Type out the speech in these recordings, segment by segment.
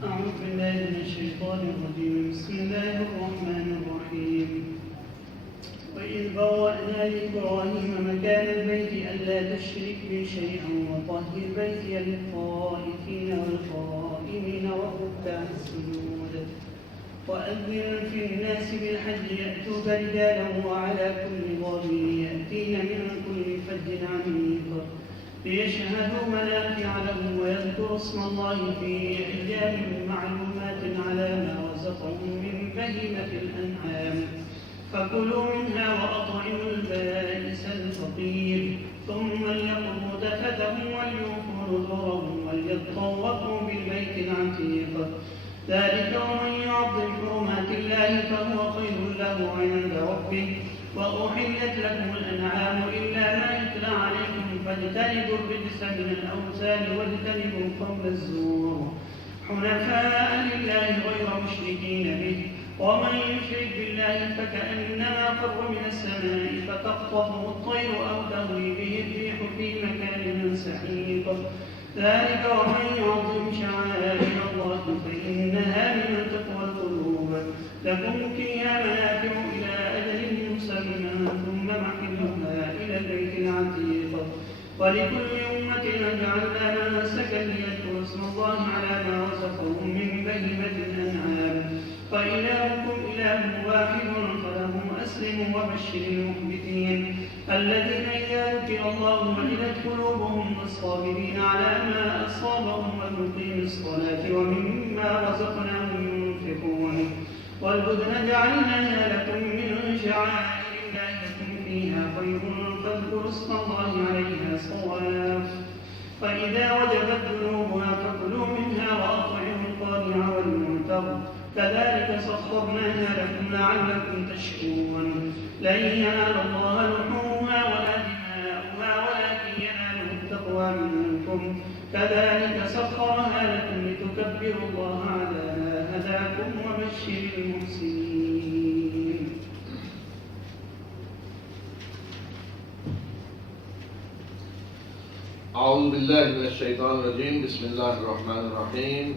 أعوذ بالله من الشيطان الرجيم. بسم الله الرحمن الرحيم. وإذ بوأنا لإبراهيم مكان البيت ألا تشرك بي شيئا وطهر بيتي للطائفين والقائمين والركع السجود وأذن في الناس بالحج يأتوك رجالا وعلى كل ضامر يأتين من كل فج عميق ليشهدوا منافع لهم ويذكروا اسم الله في أيام معلومات على ما رزقهم من بهيمة الأنعام فكلوا منها وأطعموا البائس الفقير ثم ليقضوا تفتهم وليوفوا نذورهم وليطوفوا بالبيت العتيق ذلك ومن يعظم حرمات الله فهو خير له عند ربه وأحلت لكم الأنعام إلا ما يتلى عليكم فاجتنبوا الرجس من الأوثان واجتنبوا قول الزور حنفاء لله غير مشركين به ومن يشرك بالله فكأنما خر من السماء فتخطفه الطير أو تهوي به الريح في مكان سحيق ذلك ومن يعظم شعائر الله فإنها من تقوى القلوب لكم فيها منافع إلى أجل مسمى ثم محلها إلى البيت العتيق ولكل أمة جعلنا مناسكا ليذكروا اسم الله على ما رزقهم من بهيمة الأنعام فإلهكم إله واحد فله أسلموا وبشر المخبتين الذين إذا ذكر الله وجلت قلوبهم والصابرين على ما أصابهم والمقيم الصلاة ومما رزقناهم ينفقون والبدن جعلناها لكم من شعائر الله لكم فيها خير فاذكروا اسم الله عليها صواف فإذا وجبت جنوبها فكلوا منها وأطعموا القانع والمعتر كذلك سخرناها لكم لعلكم تشكرون لن ينال الله لحومها ولا دماؤها ولكن يناله التقوى منكم كذلك سخرها لكم لتكبروا الله على ما هداكم وبشر المحسنين. اعوذ باللہ من الشیطان الرجیم. بسم اللہ الرحمن الرحیم.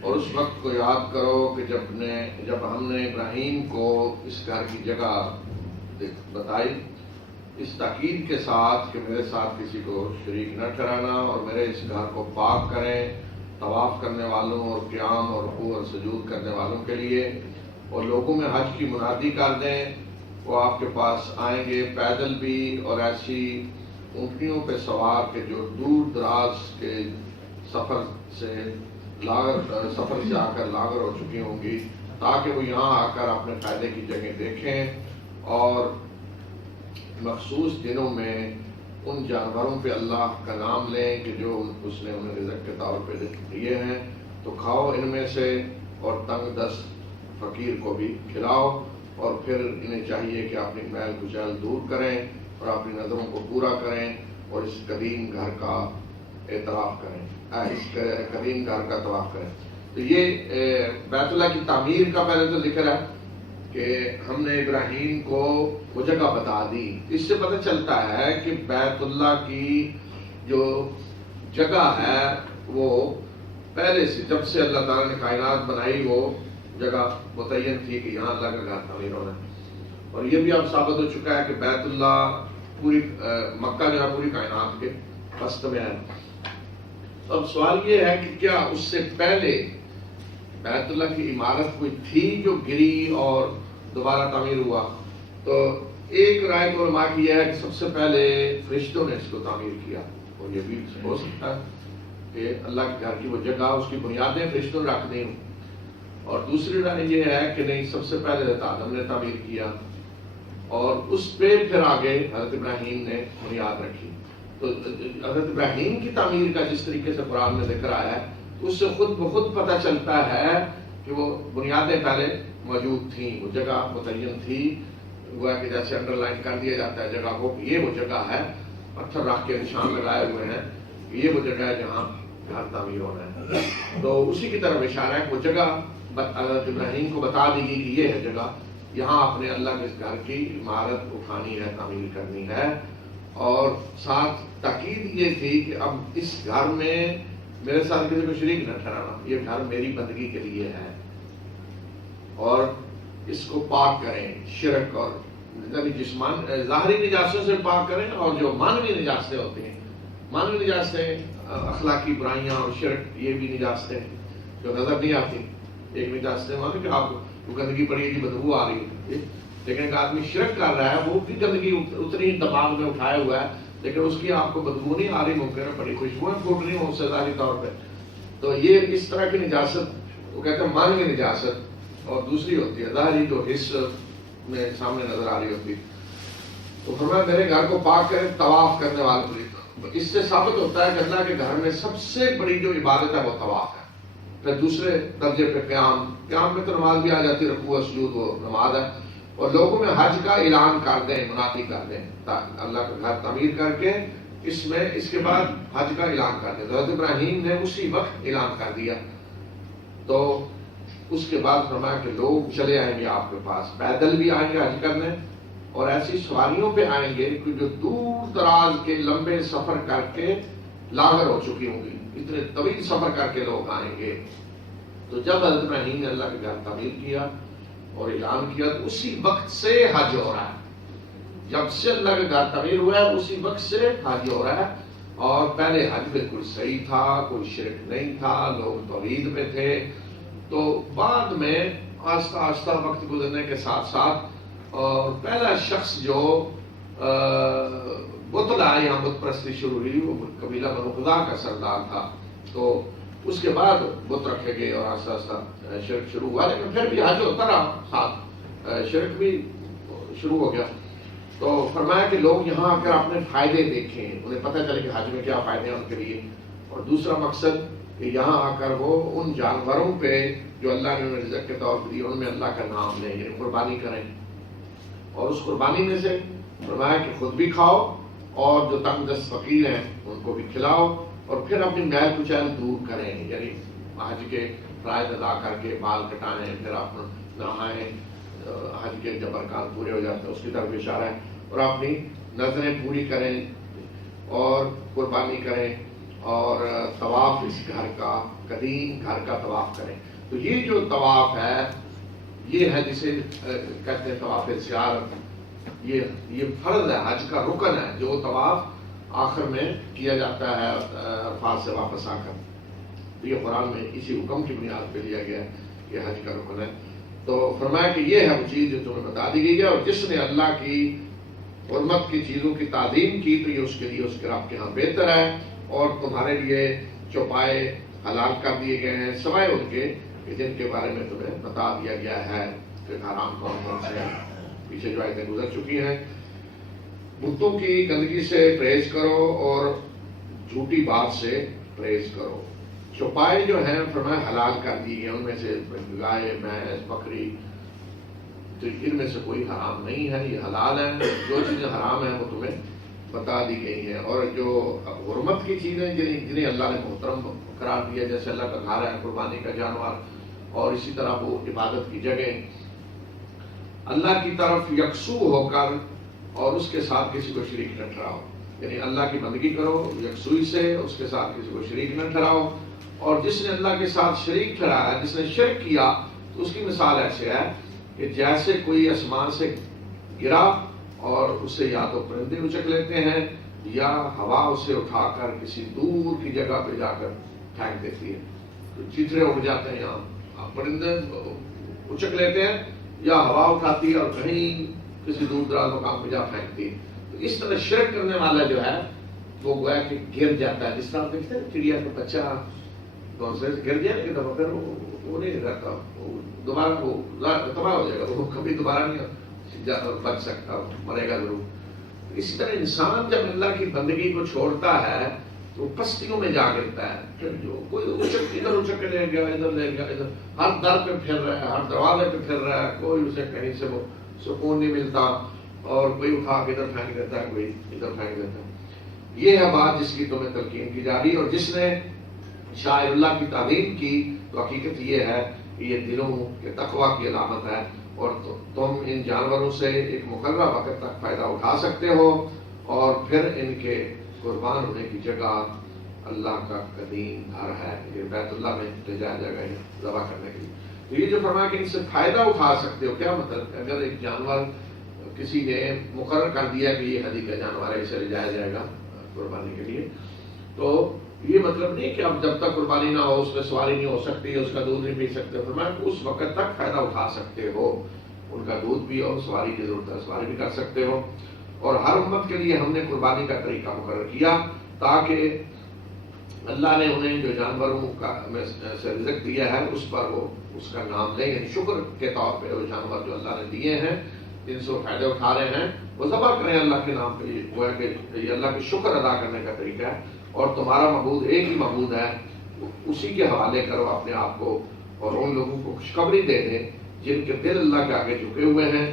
اور اس وقت کو یاد کرو کہ جب ہم نے ابراہیم کو اس گھر کی جگہ بتائی اس تاکید کے ساتھ کہ میرے ساتھ کسی کو شریک نہ ٹھہرانا اور میرے اس گھر کو پاک کریں طواف کرنے والوں اور قیام اور رکوع اور سجود کرنے والوں کے لیے اور لوگوں میں حج کی منادی کر دیں. وہ آپ کے پاس آئیں گے پیدل بھی اور ایسی اونٹنیوں پہ سوار کہ جو دور دراز کے سفر سے آ کر لاغر ہو چکی ہوں گی تاکہ وہ یہاں آ کر اپنے فائدے کی جگہ دیکھیں اور مخصوص دنوں میں ان جانوروں پہ اللہ کا نام لیں کہ جو اس نے انہیں رزق کے طور پہ دیے ہیں تو کھاؤ ان میں سے اور تنگ دست فقیر کو بھی کھلاؤ اور پھر انہیں چاہیے کہ اپنی میل کچیل دور کریں اور اپنی نظروں کو پورا کریں اور اس قدیم گھر کا اعتراف کریں اس قدیم گھر کا طواف کریں. تو یہ بیت اللہ کی تعمیر کا پہلے تو ذکر ہے کہ ہم نے ابراہیم کو وہ جگہ بتا دی. اس سے پتہ چلتا ہے کہ بیت اللہ کی جو جگہ ہے وہ پہلے سے جب سے اللہ تعالیٰ نے کائنات بنائی وہ جگہ متعین تھی کہ یہاں اللہ کا گھر تعمیر ہونا ہے. اور یہ بھی اب ثابت ہو چکا ہے کہ بیت اللہ پوری مکہ جو ہے پوری کائنات کے وسط میں ہے. اب سوال یہ ہے کہ کیا اس سے پہلے بیت اللہ کی عمارت کوئی تھی جو گری اور دوبارہ تعمیر ہوا؟ تو ایک رائے علماء کی یہ ہے کہ سب سے پہلے فرشتوں نے اس کو تعمیر کیا اور یہ بھی ہو سکتا ہے کہ اللہ کے گھر کی وہ جگہ اس کی بنیادیں فرشتوں نے رکھ دی ہوں. اور دوسری رائے یہ ہے کہ نہیں سب سے پہلے حضرت آدم نے تعمیر کیا اور اس پہ پھر آگے حضرت ابراہیم نے بنیاد رکھی. تو حضرت ابراہیم کی تعمیر کا جس طریقے سے قرآن میں ذکر آیا ہے اس سے خود بخود پتہ چلتا ہے کہ وہ بنیادیں پہلے موجود تھیں وہ جگہ متعین تھی. ہوا کہ جیسے انڈر لائن کر دیا جاتا ہے جگہ کو یہ وہ جگہ ہے پتھر رکھ کے نشان لگائے ہوئے ہیں یہ وہ جگہ ہے جہاں گھر تعمیر ہونا ہے. تو اسی کی طرف اشارہ ہے کہ وہ جگہ حضرت ابراہیم کو بتا دی گئی کہ یہ ہے جگہ یہاں اپنے اللہ کے گھر کی عمارت اٹھانی ہے تعمیر کرنی ہے. اور ساتھ تاکید یہ تھی کہ اب اس گھر میں میرے ساتھ کسی کو شریک نہ ٹھہرانا، یہ گھر میری بندگی کے لیے ہے، اور اس کو پاک کریں شرک اور جسمان ظاہری نجاستوں سے پاک کریں، اور جو مانوی نجاستیں ہوتی ہیں، مانوی نجاستیں اخلاقی برائیاں اور شرک، یہ بھی نجاستیں جو نظر نہیں آتی. ایک نجاستیں مانو کہ آپ کو گندگی پڑی ہے، بدبو آ رہی ہے، لیکن ایک آدمی شرک کر رہا ہے، وہ بھی گندگی اتنی دماغ میں اٹھایا ہوا ہے، لیکن اس کی آپ کو بدبو نہیں آ رہی، ممکن ہے بڑی خوشبوئیں پھوٹ رہی ہوں اس سے ظاہری طور پہ. تو یہ اس طرح کی نجاست وہ کہتے ہیں مانوی نجاست، اور دوسری ہوتی ہے ظاہری جو حص میں سامنے نظر آ رہی ہوتی. تو فرمایا میرے گھر کو پاک کریں طواف کرنے والے کو. اس سے ثابت ہوتا ہے کہ اللہ کے گھر میں سب سے بڑی جو عبادت ہے وہ طواف ہے. پھر دوسرے درجے پہ قیام میں تو نماز بھی آ جاتی ہے، رکوع و سجود وہ نماز ہے. اور لوگوں میں حج کا اعلان کر دیں، منعقد کر دیں، اللہ کا گھر تعمیر کر کے اس کے بعد حج کا اعلان کر دیں. حضرت ابراہیم نے اسی وقت اعلان کر دیا. تو اس کے بعد فرمایا کہ لوگ چلے آئیں گے آپ کے پاس، پیدل بھی آئیں گے حج کرنے، اور ایسی سواریوں پہ آئیں گے کہ جو دور دراز کے لمبے سفر کر کے لاغر ہو چکی ہوں گی، اتنے طویل سفر کر کے لوگ آئیں گے. تو جب حضرت ابراہیم نے اللہ کے گھر تعمیر کیا اور اعلان کیا، تو اسی وقت سے حج ہو رہا ہے. جب سے اللہ کا گھر تعمیر ہوا ہے اسی وقت سے حج ہو رہا ہے. اور پہلے حج بالکل صحیح تھا، کوئی شرک نہیں تھا، لوگ توحید پہ تھے. تو بعد میں آہستہ آہستہ وقت گزرنے کے ساتھ ساتھ اور پہلا شخص جو بت لائے، یہاں بت پرستی شروع ہوئی، وہ قبیلہ بنو خزاع کا سردار تھا. تو اس کے بعد بت رکھے گئے اور آہستہ آہستہ شرک شروع ہوا، لیکن پھر بھی حج ہوتا رہا، ساتھ شرک بھی شروع ہو گیا. تو فرمایا کہ لوگ یہاں آ کر اپنے فائدے دیکھیں، انہیں پتہ چلے کہ حج میں کیا فائدے ہیں ان کے لیے. اور دوسرا مقصد کہ یہاں آ کر وہ ان جانوروں پہ جو اللہ نے انہیں رزق کے طور پر دی، ان میں اللہ کا نام لیں، یعنی قربانی کریں. اور اس قربانی میں سے فرمایا کہ خود بھی کھاؤ اور جو تنگ دست فقیر ہیں ان کو بھی کھلاؤ، اور پھر اپنی میل کچیل دور کریں، یعنی حج کے فرائض ادا کر کے بال کٹائیں، پھر آپ نہائیں، حج کے جب ارکان پورے ہو جاتے ہیں اس کی طرف اشارہ ہے، اور اپنی نظریں پوری کریں اور قربانی کریں، اور طواف اس گھر کا قدیم گھر کا طواف کریں. تو یہ جو طواف ہے یہ ہے جسے کہتے ہیں طواف زیارت. یہ فرض ہے، حج کا رکن ہے، جو طواف آخر میں کیا جاتا ہے عرفات سے واپس آ کر. یہ قرآن میں اسی حکم کی بنیاد پہ لیا گیا ہے، یہ حج کا رکن ہے. تو فرمایا کہ یہ ہے وہ چیز جو تمہیں بتا دی گئی ہے، اور جس نے اللہ کی حرمت کی چیزوں کی تعظیم کی تو یہ اس کے لیے اس کے رب کے ہاں بہتر ہے. اور تمہارے لیے چوپائے حلال کر دیے گئے ہیں سوائے ان کے جن کے بارے میں تمہیں بتا دیا گیا ہے کہ حرام کون کون سے ہیں. پیچھے جو آیتیں گزر چکی ہیں. بتوں کی گندگی سے پرہیز کرو اور جھوٹی بات سے پرہیز کرو. چوپائے جو ہیں فرمایا حلال کر دی گئے، ان میں سے گائے، بھینس، بکری، تو ان میں سے کوئی حرام نہیں ہے، یہ حلال ہے. جو چیزیں حرام ہیں وہ تمہیں بتا دی گئی ہیں. اور جو حرمت کی چیزیں جنہیں اللہ نے محترم قرار دیا، جیسے اللہ کا گھر ہے، قربانی کا جانور، اور اسی طرح وہ عبادت کی جگہ، اللہ کی طرف یکسو ہو کر اور اس کے ساتھ کسی کو شریک نہ ٹھہراؤ. یعنی اللہ کی بندگی کرو یکسوئی سے، اس کے ساتھ کسی کو شریک نہ ٹھہراؤ. اور جس نے اللہ کے ساتھ شریک ٹھہرایا، جس نے شرک کیا، تو اس کی مثال ایسے ہے کہ جیسے کوئی آسمان سے گرا اور اسے یا تو پرندے اچک لیتے ہیں یا ہوا اسے اٹھا کر کسی دور کی جگہ پہ جا کر پھینک دیتی ہے. تو چیترے اڑ جاتے ہیں، یہاں پرندے اچک لیتے ہیں یا ہوا اٹھاتی ہے اور کہیں کسی دور دراز مقام پہ جا پھینکتی ہے. تو اس طرح شرک کرنے والا جو ہے وہ گویا کہ گر جاتا ہے. جس طرح آپ دیکھتے ہیں چڑیا کا بچہ کون سے گر جائے کہ دفعہ پھر وہ نہیں رہتا، دوبارہ وہ تباہ ہو جائے گا، وہ کبھی دوبارہ نہیں بچ سکتا، مرے گا ضرور. اسی طرح انسان جب اللہ کی بندگی کو چھوڑتا ہے تو وہ پستیوں میں جا گرتا ہے. پھر جو کوئی ادھر اچک کے لے گیا، ادھر لے گیا، ادھر ہر در پہ پھر رہا ہے، ہر دروازے پہ پھر رہا ہے، کوئی اسے کہیں سے وہ سکون نہیں ملتا، اور کوئی اٹھا کے ادھر پھینک دیتا ہے، کوئی ادھر پھینک دیتا ہے. یہ ہے بات جس کی تمہیں تلقین کی جا رہی. اور جس نے شاعر اللہ کی تعظیم کی تو حقیقت یہ ہے کہ یہ دلوں کے تقوی کی علامت ہے. اور تم ان جانوروں سے ایک مقررہ وقت تک فائدہ اٹھا سکتے ہو، اور پھر ان کے قربان ہونے کی جگہ اللہ کا قدیم گھر ہے، یہ بیت اللہ میں لے جایا جائے گا ذبح کرنے کے لیے۔ تو یہ جو فرمایا کہ ان سے فائدہ اٹھا سکتے ہو، کیا مطلب؟ اگر ایک جانور کسی نے مقرر کر دیا کہ یہ ہدی کا جانور ہے، اسے لے جایا جائے گا قربانی کے لیے، تو یہ مطلب نہیں کہ اب جب تک قربانی نہ ہو اس میں سواری نہیں ہو سکتی، اس کا دودھ نہیں پی سکتے، فرمایا کہ اس وقت تک فائدہ اٹھا سکتے ہو، ان کا دودھ بھی اور سواری کی ضرورت ہے سواری بھی کر سکتے ہو۔ اور ہر امت کے لیے ہم نے قربانی کا طریقہ مقرر کیا تاکہ اللہ نے انہیں جو جانوروں کا سے رزق دیا ہے اس پر وہ اس کا نام لیں، یعنی شکر کے طور پہ وہ جانور جو اللہ نے دیے ہیں جن سے وہ فائدے اٹھا رہے ہیں وہ ذبح کریں اللہ کے نام پہ، وہ ہے کہ یہ اللہ کے شکر ادا کرنے کا طریقہ ہے۔ اور تمہارا معبود ایک ہی معبود ہے، اسی کے حوالے کرو اپنے آپ کو، اور ان لوگوں کو خوشخبری دے دیں جن کے دل اللہ کے آگے جھکے ہوئے ہیں۔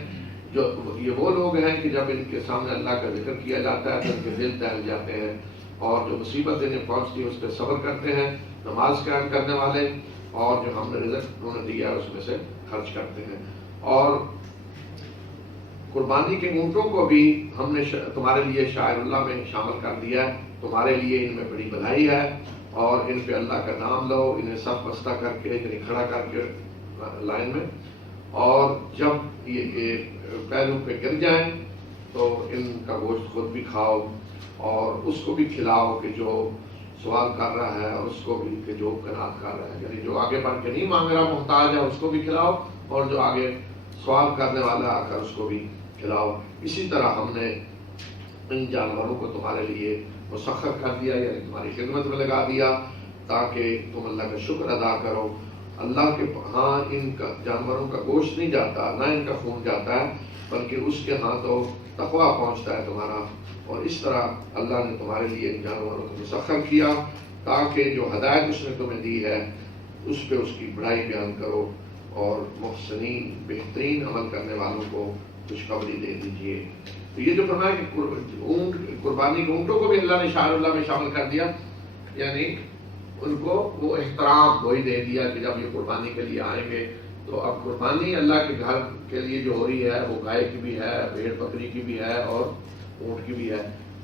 جو یہ وہ لوگ ہیں کہ جب ان کے سامنے اللہ کا ذکر کیا جاتا ہے تو ان کے دل دہل جاتے ہیں، اور جو مصیبت انہیں پہنچتی ہے اس پہ صبر کرتے ہیں، نماز قائم کرنے والے، اور جو ہم نے رزق انہوں نے دیا اس میں سے خرچ کرتے ہیں۔ اور قربانی کے اونٹوں کو بھی ہم نے تمہارے لیے شاعر اللہ میں شامل کر دیا ہے، تمہارے لیے ان میں بڑی بھلائی ہے، اور ان پہ اللہ کا نام لو، انہیں صف بستہ کر کے یعنی کھڑا کر کے لائن میں، اور جب یہ پہلو پہ گر جائیں تو ان کا گوشت خود بھی کھاؤ اور اس کو بھی کھلاؤ کہ جو سوال کر رہا ہے، اور اس کو بھی کہ جو قناعت کر رہا ہے، یعنی جو آگے بڑھ کے نہیں مانگ رہا محتاج ہے اس کو بھی کھلاؤ، اور جو آگے سوال کرنے والا آ کر اس کو بھی کھلاؤ۔ اسی طرح ہم نے ان جانوروں کو تمہارے لیے مسخر کر دیا، یعنی تمہاری خدمت میں لگا دیا تاکہ تم اللہ کا شکر ادا کرو۔ اللہ کے ہاں ان کا جانوروں کا گوشت نہیں جاتا، نہ ان کا خون جاتا ہے، بلکہ اس کے ہاں تو تقویٰ پہنچتا ہے تمہارا۔ اور اس طرح اللہ نے تمہارے لیے ان جانوروں کو مسخر کیا تاکہ جو ہدایت اس نے تمہیں دی ہے اس پہ اس کی بڑائی بیان کرو، اور محسنین بہترین عمل کرنے والوں کو خوشخبری دے دیجیے۔ تو یہ جو فرمایا کہ اونٹ قربانی کے اونٹوں کو بھی اللہ نے شاعر اللہ میں شامل کر دیا، یعنی ان کو وہ احترام وہی دے دیا کہ جب یہ قربانی کے لیے آئیں گے تو اب قربانی اللہ کے گھر کے لیے جو ہو رہی ہے وہ گائے کی بھی ہے، بھیڑ بکری کی بھی ہے اور اونٹ کی بھی ہے۔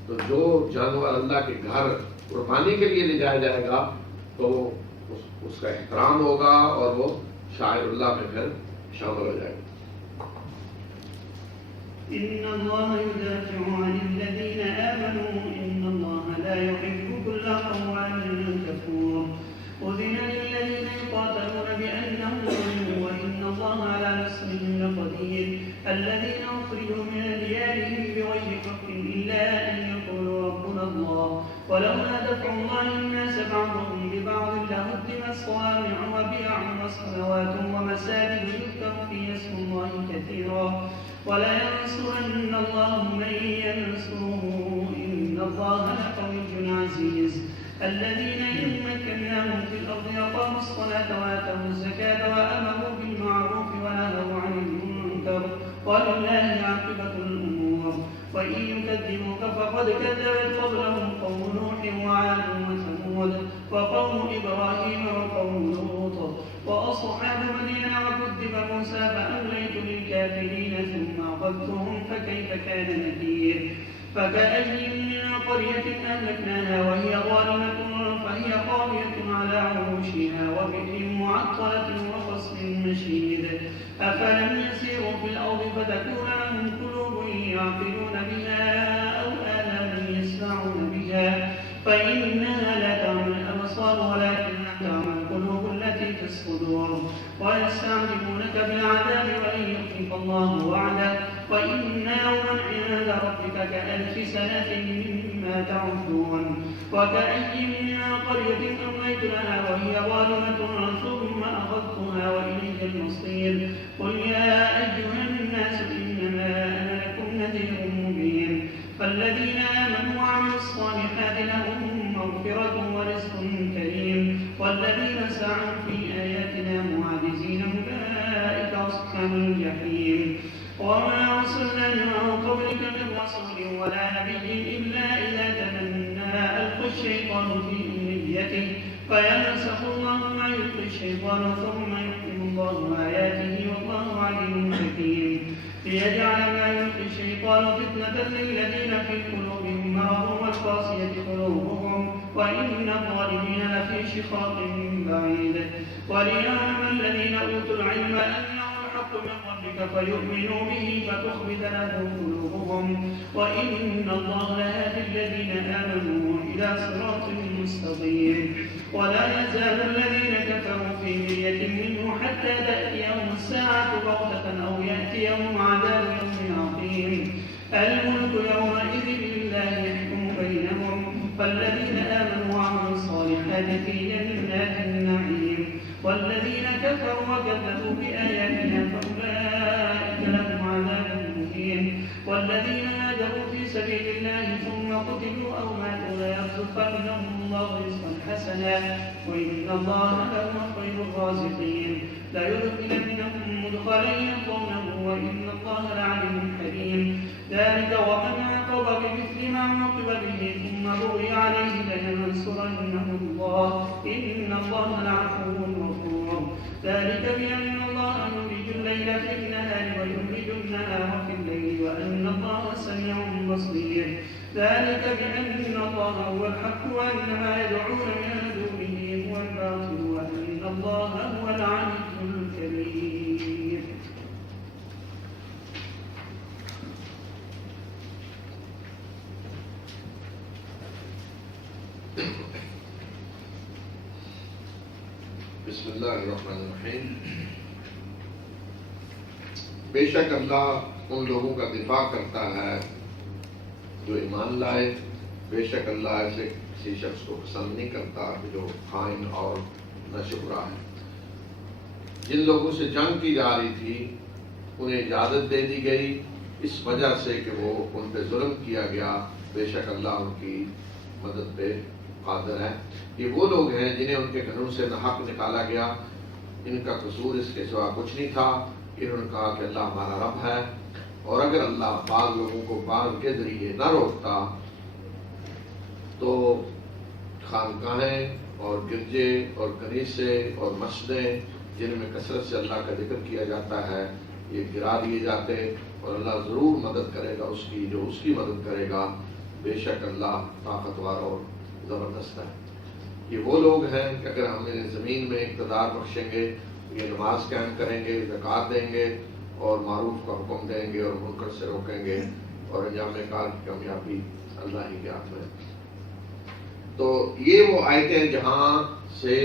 تو جو جانور اللہ کے گھر قربانی کے لیے لے جایا جائے گا تو اس کا احترام ہوگا اور وہ شاعر اللہ میں پھر شامل ہو جائے گا۔ إن الله يدافع عن الذين آمنوا إن الله لا يحب كل خوان كفور أذن للذين يقاتلون بأنهم ظلموا وإن الله على نصرهم لقدير الذين أخرجوا من ديارهم بغير حق إلا أن يقولوا ربنا الله ولولا دفع الله الناس بعضهم ببعض لهدمت صوامع وبيع وصلوات ومساجد يذكر فيها اسم الله كثيرا ولا ينصرن الله من ينصره إن الله لقوي عزيز الذين إن مكناهم في الأرض أقاموا الصلاة وآتوا الزكاة وأمروا بالمعروف ونهوا عن المنكر ولله عاقبة الأمور وإن يكذبوك فقد كذبت قبلهم قوم نوح وعاد وثمود وقوم إبراهيم وقوم لوط وأصحاب مدين وكذب موسى فأمليت للكافرين ثم أخذتهم فكيف كان نكير فكأي من قرية أهلكناها وهي ظالمة فهي خاوية على عروشها وبئر معطلة وقصر مشيد أفلم يسيروا في الأرض فتكون لهم قلوب يعقلون بها أو آذان يسمعون بها فإنها لا تعمى الأبصار ولكن تعمى القلوب التي في الصدور ويستعجلونك بالعذاب ولن يخلف الله وعده وإن يوما عند ربك كألف سنة مما تعدون وكأي من قرية أمليت لها وهي ظالمة ثم أخذتها وإلي المصير قل يا أيها الناس إنما أنا لكم نذير مبين فالذين آمنوا وعملوا الصالحات لهم مغفرة ورزق كريم والذين سعوا في آياتنا معاجزين أولئك أصحاب الجحيم وما أرسلنا من قبلك من رسول ولا نبي إلا إذا تمنى ألقى الشيطان في أمنيته فينسخ الله ما يلقي الشيطان ثم يحكم الله آياته والله عليم حكيم ليجعل ما يلقي الشيطان فتنة للذين في قلوبهم مرض والقاسية قلوبهم وإن الظالمين لفي شقاق بعيد وليعلم الذين أوتوا العلم أنه الحق من ربك فيؤمنوا به فتخبت له قلوبهم وإن الله لهادي الذين آمنوا إلى صراط مستقيم ولا يزال الذين كفروا في مرية منه حتى تأتيهم الساعة بغتة أو يأتيهم عذاب يوم عظيم الملك يومئذ لله يحكم بينهم فالذين آمنوا وعملوا الصالحات في جنات النعيم والذين كفروا وكذبوا بآياتنا فأولئك لهم عذاب مهين والذين هاجروا في سبيل الله ثم قتلوا أو ماتوا ليرزقنهم الله رزقا حسنا وإن الله لهو خير الرازقين ليدخلنهم مدخلا يرضونه وإن الله لعليم حليم ذلك ومن عاقب بمثل ما عوقب به ثم بغي عليه لينصرنه الله إن الله لعفو غفور ذلك بأن الله يولج الليل في النهار ويولج النهار في الليل وأن الله سميع بصير ذلك بأن الله هو الحق وأن ما يدعون من دونه هو الباطل وأن الله هو العلي الكبير. بسم اللہ الرحمن الرحیم. بے شک اللہ ان لوگوں کا دفاع کرتا ہے جو ایمان لائے. بے شک اللہ ایسے کسی شخص کو پسند نہیں کرتا جو خائن اور ناشکرا ہے. جن لوگوں سے جنگ کی جا رہی تھی انہیں اجازت دے دی گئی اس وجہ سے کہ وہ ان پہ ظلم کیا گیا. بے شک اللہ ان کی مدد پہ قادر ہے. یہ وہ لوگ ہیں جنہیں ان کے گھروں سے ناحق نکالا گیا. ان کا قصور اس کے سوا کچھ نہیں تھا. انہوں نے کہا کہ اللہ ہمارا رب ہے اور اگر اللہ بعض لوگوں کو بعض کے ذریعے نہ روکتا تو خانقاہیں اور گرجے اور کنیسے اور مسجدیں جن میں کثرت سے اللہ کا ذکر کیا جاتا ہے یہ گرا دیے جاتے اور اللہ ضرور مدد کرے گا اس کی جو اس کی مدد کرے گا. بے شک اللہ طاقتور اور زبردست ہے. یہ وہ لوگ ہیں کہ اگر ہم انہیں زمین میں اقتدار بخشیں گے یہ نماز قائم کریں گے زکوٰۃ دیں گے اور معروف کا حکم دیں گے اور منکر سے روکیں گے اور انجام کار کی کامیابی اللہ ہی کے ہاتھ میں. تو یہ وہ آیتیں ہیں جہاں سے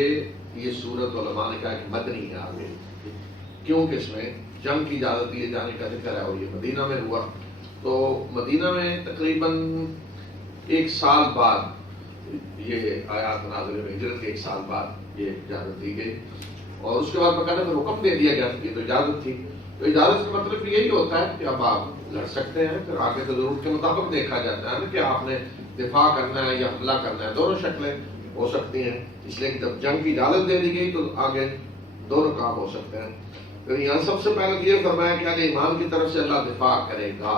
یہ سورت علماء نے کہا کہ مدنی ہے آگے کیونکہ اس میں جنگ کی اجازت دیے جانے کا ذکر ہے اور یہ مدینہ میں ہوا. تو مدینہ میں تقریباً 1 سال بعد یہ آیات نازل ہوئی. ہجرت کے 1 سال بعد یہ اجازت دی گئی اور اس کے بعد باقاعدہ میں حکم دے دیا گیا کہ تو اجازت تھی. تو اجازت کا مطلب یہی ہوتا ہے کہ اب آپ لڑ سکتے ہیں. پھر آگے تو ضرورت کے مطابق دیکھا جاتا ہے نا کہ آپ نے دفاع کرنا ہے یا حملہ کرنا ہے. دونوں شکلیں ہو سکتی ہیں. اس لیے کہ جب جنگ کی اجازت دے دی گئی تو آگے دونوں کام ہو سکتے ہیں. پھر یہاں سب سے پہلے یہ فرمایا کہ اہل ایمان کی طرف سے اللہ دفاع کرے گا.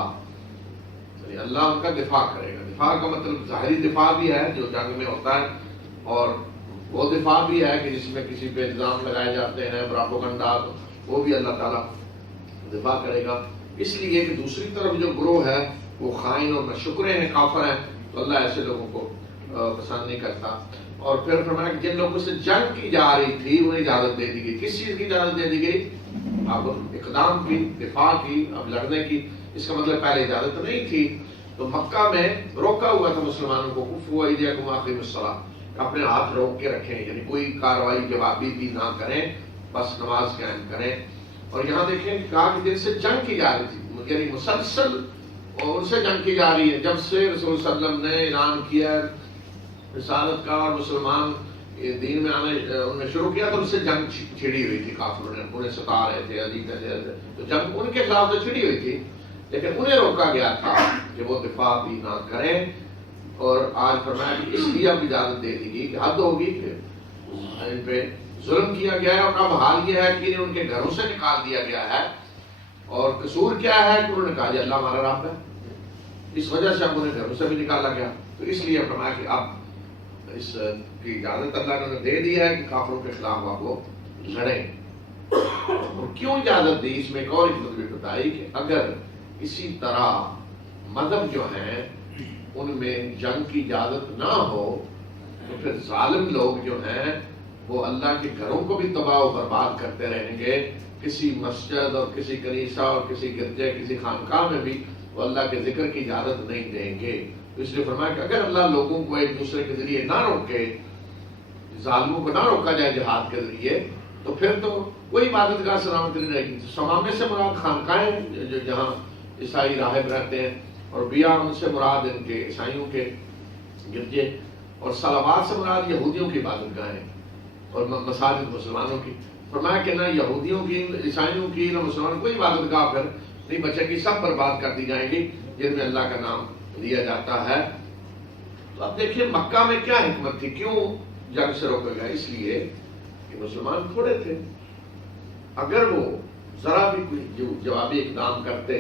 یعنی اللہ ان کا دفاع کرے گا. دفاع کا مطلب ظاہری دفاع بھی ہے جو جنگ میں ہوتا ہے اور وہ دفاع بھی ہے کہ جس میں کسی پہ الزام لگائے جاتے ہیں پراپوگنڈا وہ بھی اللہ تعالیٰ دفاع کرے گا. اس لیے کہ دوسری طرف جو گروہ ہے وہ خائن اور ناشکرے ہیں کافر ہیں تو اللہ ایسے لوگوں کو پسند نہیں کرتا. اور پھر فرمایا کہ جن لوگوں سے جنگ کی جا رہی تھی انہیں اجازت دے دی گئی. کس چیز کی اجازت دے دی گئی؟ اب اقدام کی دفاع کی اب لڑنے کی. اس کا مطلب پہلے اجازت نہیں تھی. تو مکہ میں روکا ہوا تھا مسلمانوں کو کفوا ایدیکم واقیموا الصلاۃ اپنے ہاتھ روک کے رکھیں یعنی کوئی کارروائی جوابی بھی نہ کریں بس نماز قائم کریں. اور یہاں دیکھیں کہا کہ جن سے جنگ کی جا رہی تھی یعنی مسلسل اور ان سے جنگ کی جا رہی ہے. جب سے رسول صلی اللہ علیہ وسلم نے اعلان کیا رسالت کا اور مسلمان دین میں آنے ان نے شروع کیا تو ان سے جنگ چھڑی ہوئی تھی. کافروں نے انہیں ستا رہے تھے عجیب تھے تو جنگ ان کے خلاف تو چھڑی ہوئی تھی لیکن انہیں روکا گیا تھا کہ وہ دفاع بھی نہ کریں. اور آج فرمایا کہ اس لیے اب اجازت دے دی گئی کہ حد ہوگی کہ ان پہ ظلم کیا گیا ہے. اور اب حال یہ ہے کہ انہیں ان کے گھروں سے نکال دیا گیا ہے اور قصور کیا ہے کہ انہوں نے کہا جی اللہ ہمارا رب ہے. اس وجہ سے اب انہیں گھروں سے بھی نکالا گیا. تو اس لیے فرمایا کہ اب اس کی اجازت اللہ نے دے دی ہے کہ کافروں کے خلاف آپ وہ لڑیں. اور کیوں اجازت دی اس میں ایک اور مطلب بتائی کہ اگر اسی طرح مذہب جو ہیں ان میں جنگ کی اجازت نہ ہو تو پھر ظالم لوگ جو ہیں وہ اللہ کے گھروں کو بھی تباہ و برباد کرتے رہیں گے. کسی مسجد اور کسی کنیسہ اور کسی گرجے کسی خانقاہ میں بھی وہ اللہ کے ذکر کی اجازت نہیں دیں گے. تو اس لیے فرمایا کہ اگر اللہ لوگوں کو ایک دوسرے کے ذریعے نہ روکے، ظالموں کو نہ روکا جائے جہاد کے ذریعے، تو پھر تو کوئی عبادت گاہ سلامت نہیں رہے گی. صوامع سے مراد خانقاہیں جو جہاں عیسائی راہب رہتے ہیں، اور بیاہ ان سے مراد ان کے عیسائیوں کے گرجے، اور صلوات سے مراد یہودیوں کی عبادت گاہیں اور مساجد مسلمانوں کی. فرمایا کہ نہ یہودیوں کی، عیسائیوں کی، نہ مسلمانوں کی کوئی عبادت گاہ پھر نہیں بچے گی، سب برباد کر دی جائیں گی جن میں اللہ کا نام لیا جاتا ہے. تو اب دیکھیے مکہ میں کیا حکمت تھی، کیوں جنگ سے روکا گیا؟ اس لیے کہ مسلمان تھوڑے تھے. اگر وہ ذرا بھی کوئی جوابی اقدام کرتے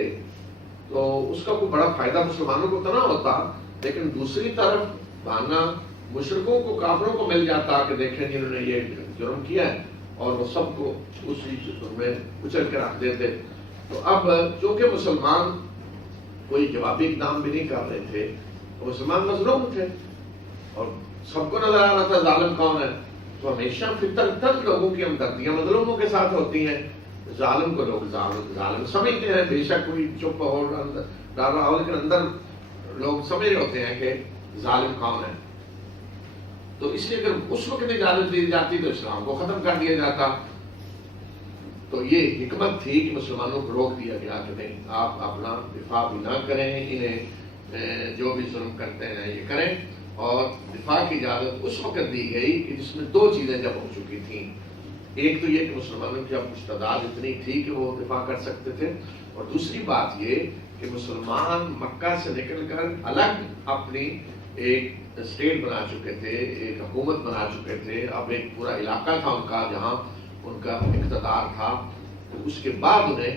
تو اس کا کوئی بڑا فائدہ مسلمانوں کو تو نہ ہوتا، لیکن دوسری طرف بہانہ مشرکوں کو، کافروں کو مل جاتا کہ دیکھیں جنہوں نے یہ جرم کیا ہے، اور وہ سب کو اسی میں کچل کے رکھ دیتے. تو اب چونکہ مسلمان کوئی جوابی اقدام بھی نہیں کر رہے تھے، مسلمان مظلوم تھے اور سب کو نظر آ رہا تھا ظالم کون ہے. تو ہمیشہ فطرتاً لوگوں کی ہمدردیاں مظلوموں کے ساتھ ہوتی ہیں. ظالم کو لوگ ظالم سمجھتے ہیں، بے شک کوئی چپ ہو ڈر رہا ہو، لیکن اندر لوگ سمجھ رہے ہوتے ہیں کہ ظالم کون ہے. تو اس لیے اگر اس وقت اجازت دی جاتی تو اسلام کو ختم کر دیا جاتا. تو یہ حکمت تھی کہ مسلمانوں کو روک دیا گیا کہ نہیں، آپ اپنا دفاع بھی نہ کریں، انہیں جو بھی ظلم کرتے ہیں یہ کریں. اور دفاع کی اجازت اس وقت دی گئی کہ جس میں دو چیزیں جب ہو چکی تھیں. ایک تو یہ کہ مسلمانوں کی اب تعداد اتنی تھی کہ وہ دفاع کر سکتے تھے، اور دوسری بات یہ کہ مسلمان مکہ سے نکل کر الگ اپنی ایک اسٹیٹ بنا چکے تھے، ایک حکومت بنا چکے تھے. اب ایک پورا علاقہ تھا ان کا جہاں ان کا اقتدار تھا. تو اس کے بعد انہیں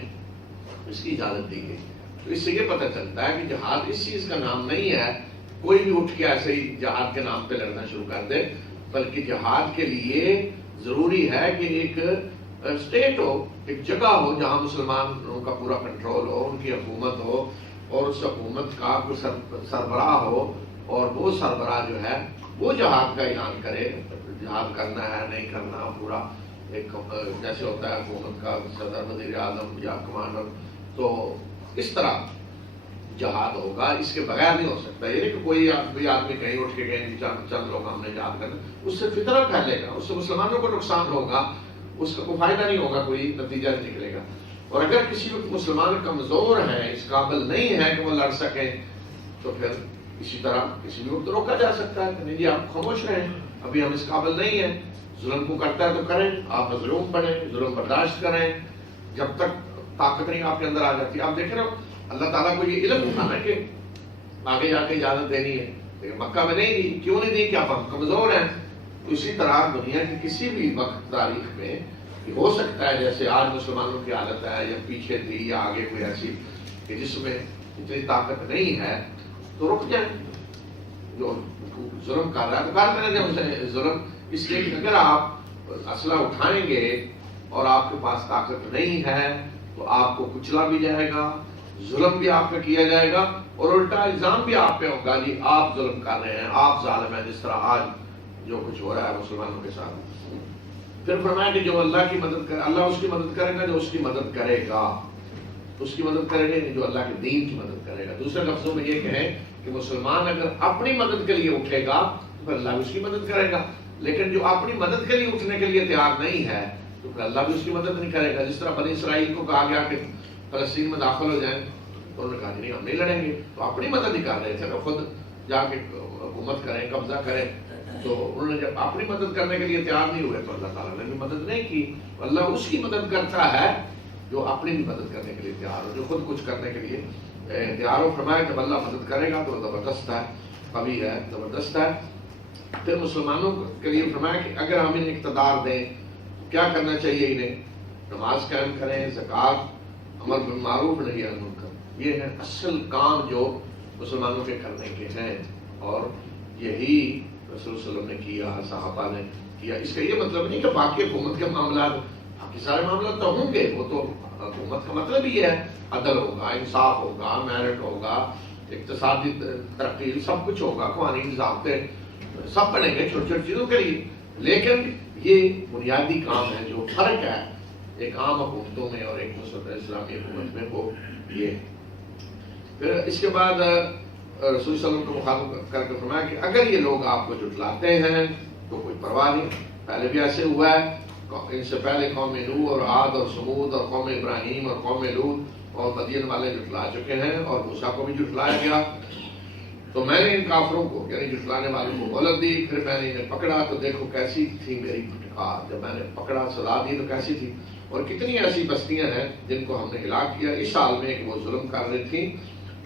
اس کی اجازت دی گئی. تو اس سے یہ پتہ چلتا ہے کہ جہاد اس چیز کا نام نہیں ہے کوئی بھی اٹھ کے ایسے ہی جہاد کے نام پہ لڑنا شروع کر دے، بلکہ جہاد کے لیے ضروری ہے کہ ایک اسٹیٹ ہو، ایک جگہ ہو جہاں مسلمانوں کا پورا کنٹرول ہو، ان کی حکومت ہو، اور اس حکومت کا کوئی سربراہ ہو، اور وہ سربراہ جو ہے وہ جہاد کا اعلان کرے، جہاد کرنا ہے نہیں کرنا. پورا ایک جیسے ہوتا ہے حکومت کا صدر، وزیر اعظم یا کمانڈر، تو اس طرح جہاد ہوگا. اس کے بغیر نہیں ہو سکتا. یہ نہیں کہ کوئی آدمی کہیں اٹھ کے کہیں چند لوگ ہم نے جہاد کرنا، اس سے فتنہ پھیلے گا، اس سے مسلمانوں کو نقصان ہوگا، اس کا کوئی فائدہ نہیں ہوگا، کوئی نتیجہ نہیں نکلے گا. اور اگر کسی وقت مسلمان کمزور ہیں، اس قابل نہیں ہے کہ وہ لڑ سکیں، تو پھر اسی طرح کسی بھی وقت روکا جا سکتا ہے کہ نہیں جی آپ خاموش رہیں، ابھی ہم اس قابل نہیں ہیں. ظلم کو کرتا ہے تو کریں، آپ مظلوم بنیں، ظلم برداشت کریں جب تک طاقت نہیں آپ کے اندر آ جاتی. آپ دیکھ رہے ہو اللہ تعالیٰ کو یہ علم تھا نا کہ آگے جا کے اجازت دینی ہے، لیکن مکہ میں نہیں دی. کیوں نہیں دی؟ کہ آپ ہم کمزور ہیں. اسی طرح دنیا کی کسی بھی وقت تاریخ میں ہو سکتا ہے جیسے آج مسلمانوں کی حالت ہے، یا پیچھے تھی یا آگے کوئی ایسی کہ جس میں اتنی طاقت نہیں ہے، تو رک جائیں. جو ظلم کر رہا ہے تو کار کریں گے اسے ظلم. اس لیے کہ اگر آپ اسلحہ اٹھائیں گے اور آپ کے پاس طاقت نہیں ہے تو آپ کو کچلا بھی جائے گا، ظلم بھی آپ پہ کیا جائے گا، اور الٹا الزام بھی آپ پہ ہوگا جی آپ ظلم کر رہے ہیں، آپ ظالم ہیں، جس طرح آج جو کچھ ہو رہا ہے مسلمانوں کے ساتھ. پھر فرمایا کہ جو اللہ کی مدد کرے، اللہ اس کی مدد کرے گا جو اس کی مدد کرے گا. اس کی مدد کرے گا جو اللہ کے دین کی مدد کرے گا. دوسرے لفظوں میں یہ کہیں کہ مسلمان اگر اپنی مدد کے لیے اٹھے گا تو پھر اللہ بھی اس کی مدد کرے گا، لیکن جو اپنی مدد کے لیے اٹھنے کے لیے تیار نہیں ہے تو پھر اللہ بھی اس کی مدد نہیں کرے گا. جس طرح بنی اسرائیل کو کہا گیا کہ فلسطین میں داخل ہو جائیں تو انہوں نے کہا نہیں ہم نہیں لڑیں گے، تو اپنی مدد ہی کر رہے تھے، خود جا کے حکومت کریں، قبضہ کریں. تو انہوں نے جب اپنی مدد کرنے کے لیے تیار نہیں ہوئے تو اللہ تعالیٰ نے بھی مدد نہیں کی. اللہ اس کی مدد کرتا ہے جو اپنی بھی مدد کرنے کے لیے تیار ہو، جو خود کچھ کرنے کے لیے تیار ہو. فرمایا کہ اللہ مدد کرے گا تو زبردست ہے، قوی ہے، زبردست ہے. پھر مسلمانوں کے لیے فرمایا کہ اگر ہم انہیں اقتدار دیں تو کیا کرنا چاہیے؟ انہیں نماز قائم کریں، زکوٰۃ، امر بالمعروف نہی عن المنکر. یہ ہے اصل کام جو مسلمانوں کے کرنے کے ہیں، اور یہی رسول صلی اللہ علیہ وسلم نے کیا، صحابہ نے کیا. اس کا یہ مطلب نہیں کہ باقی حکومت کے معاملات، باقی سارے معاملات تو ہوں گے، وہ تو حکومت کا مطلب ہی ہے عدل ہوگا، انصاف ہوگا، میرٹ ہوگا، اقتصادی ترقی، سب کچھ ہوگا، قوانین ضابطے سب پڑھیں گے چھوٹی چھوٹی چیزوں کے لیے، لیکن یہ بنیادی کام ہے جو فرق ہے ایک عام حکومتوں میں اور ایک مسلط اسلامی حکومت میں وہ یہ ہے۔ پھر اس کے بعد رسول صلی اللہ علیہ وسلم کو مخاطب کر کے فرمایا کہ اگر یہ لوگ آپ کو جھٹلاتے ہیں تو کوئی پرواہ نہیں، پہلے بھی ایسے ہوا ہے، ان سے پہلے قوم نوح اور عاد اور سمود اور قوم ابراہیم اور قوم لوط اور مدین والے جھٹلا چکے ہیں، اور موسیٰ کو بھی جھٹلایا گیا۔ تو میں نے ان کافروں کو یعنی جھٹلانے والوں کو مہلت دی، پھر میں نے انہیں پکڑا تو دیکھو کیسی تھی میری جب میں نے پکڑا سزا دی تو کیسی تھی، اور کتنی ایسی بستیاں ہیں جن کو ہم نے ہلاک کیا اس حال میں کہ وہ ظلم کر رہی تھیں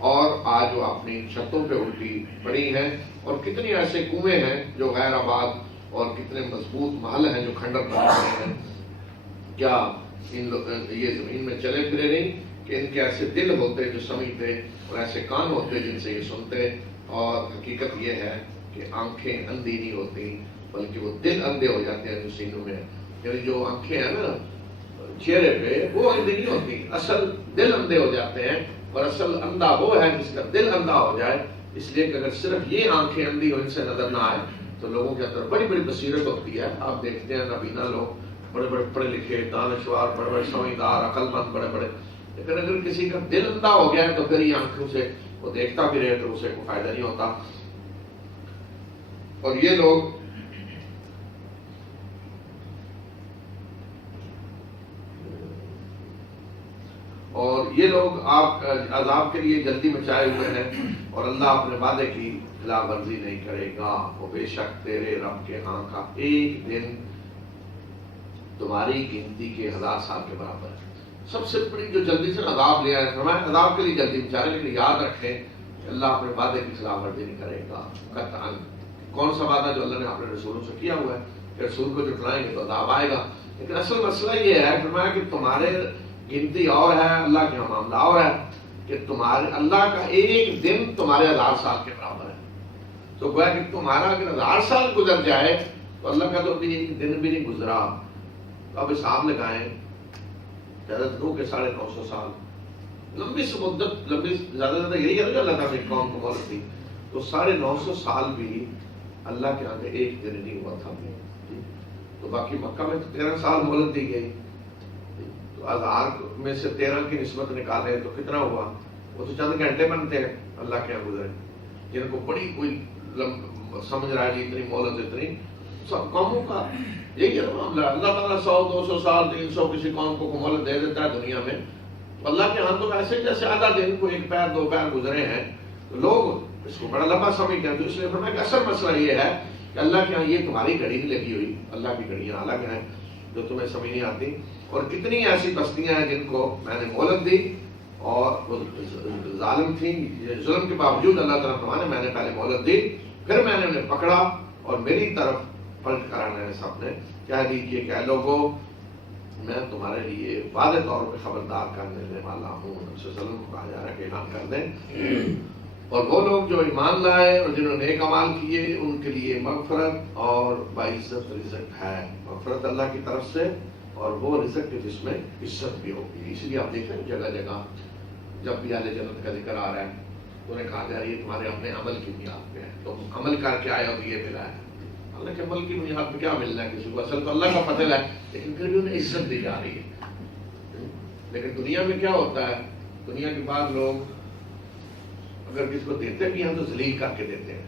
اور آج وہ اپنی چھتوں پہ الٹی پڑی ہیں، اور کتنے ایسے کنویں ہیں جو غیر آباد، اور کتنے مضبوط محل ہیں جو کھنڈر بنے ہوئے ہیں۔ کیا یہ زمین میں چلے پھرے نہیں کہ ان کے ایسے دل ہوتے جو سمجھتے اور ایسے کان ہوتے جن سے یہ سنتے، اور حقیقت یہ ہے کہ آنکھیں اندھی نہیں ہوتی بلکہ وہ دل اندھے ہو جاتے ہیں جو سینوں میں، یعنی جو آنکھیں ہیں نا چہرے پہ وہ اندھی نہیں ہوتی، اصل دل اندھے ہو جاتے ہیں، اور اصل اندھا وہ ہے جس کا دل اندھا ہو جائے۔ اس لیے کہ اگر صرف یہ آنکھیں اندھی ہو ان سے نظر نہ آئے تو لوگوں کے اندر بڑی بڑی بصیرت ہوتی ہے۔ آپ دیکھتے ہیں نابینا لوگ بڑے بڑے پڑھے لکھے دانشور، بڑے بڑے سمجھدار، عقل مند بڑے بڑے، لیکن اگر کسی کا دل اندھا ہو گیا ہے تو پھر یہ آنکھوں سے وہ دیکھتا بھی رہے تو اسے کوئی فائدہ نہیں ہوتا۔ اور یہ لوگ آپ عذاب کے لیے جلدی مچائے ہوئے ہیں، اور اللہ اپنے وعدے کی خلاف ورزی نہیں کرے گا۔ وہ بے شک تیرے رب کے ہاں کا ایک دن تمہاری گنتی کے 1000 سال کے برابر ہے۔ سب سے بڑی جو جلدی سے عذاب لے آئے فرمایا عذاب کے لیے جلدی مچائے، لیکن یاد رکھیں کہ اللہ اپنے وعدے کی خلاف ورزی نہیں کرے گا قطعاً۔ کون سا وعدہ جو اللہ نے اپنے رسولوں سے کیا ہوا ہے کہ رسول کو جھٹلائیں گے تو عذاب آئے گا، لیکن اصل مسئلہ یہ ہے فرمایا کہ تمہارے گنتی اور ہے، اللہ کے معاملہ اور ہے، کہ تمہارے اللہ کا ایک دن تمہارے 1000 سال کے برابر ہے۔ تو گویا کہ تمہارا اگر 1000 سال گزر جائے تو اللہ کا تو ابھی ایک دن بھی نہیں گزرا، تو اب حساب لگائیں حضرت نوح کے 950 سال لمبی سی مدت، لمبی زیادہ زیادہ یہی ہے جو اللہ تعالیٰ کی قوم کو مہلت دی، تو 950 سال بھی اللہ کے آگے ایک دن نہیں ہوا تھا۔ تو باقی مکہ میں تو 13 سال مہلت دی گئی، تو 1000 میں سے 13 کی نسبت نکالے تو کتنا ہوا؟ وہ تو چند گھنٹے بنتے ہیں اللہ کے یہاں گزرے، جن کو بڑی کوئی سمجھ رہا ہے اتنی مہلت، اتنی سب قوموں کا یہی ہے معاملہ۔ اللہ تعالیٰ 100 200 سال 300 کسی قوم کو مہلت دے دیتا ہے دنیا میں، تو اللہ کے ہاں تو ایسے جیسے آدھا دن کو 1 پیر 2 پیر گزرے ہیں، تو لوگ اس کو بڑا لمبا سمجھتے ہیں۔ تو اس لیے فرمایا کہ اصل مسئلہ یہ ہے کہ اللہ کے ہاں یہ تمہاری گھڑی نہیں لگی ہوئی، اللہ کی گھڑیاں الگ ہیں جو تمہیں سمجھ نہیں آتی۔ اور کتنی ایسی بستیاں ہیں جن کو میں نے مہلت دی اور وہ ظالم تھیں، ظلم کے باوجود اللہ تعالیٰ فرمانے میں نے پہلے مہلت دی، پھر میں نے انہیں پکڑا اور میری طرف پلٹ کرانا ہے سب نے، کہہ دیجیے کہ لوگوں میں تمہارے لیے واضح طور پہ خبردار کرنے والا ہوں۔ نبی صلی اللہ علیہ وسلم کو کہا جا رہا ہے کہ اعلان کر دیں، اور وہ لوگ جو ایمان لائے اور جنہوں نے نیک اعمال کیے ان کے لیے مغفرت اور باعزت رزق ہے، مغفرت اللہ کی طرف سے اور وہ رزق جس میں عزت بھی ہوگی۔ اس لیے آپ دیکھیں جگہ جگہ جب بھی اہل جنت کا ذکر آ رہا ہے تو انہیں کہا جا رہا ہے یہ تمہارے اپنے عمل کی بنیاد پہ ہے، تم عمل کر کے آئے اور یہ ملا ہے۔ اللہ کے عمل کی بنیاد پہ کیا ملنا ہے کسی کو؟ اصل تو اللہ کا فضل ہے، لیکن پھر بھی انہیں عزت دی جا رہی ہے۔ لیکن دنیا میں کیا ہوتا ہے، دنیا کے بعد لوگ اگر کسی کو دیتے بھی ہیں تو ذلیل کر کے دیتے ہیں،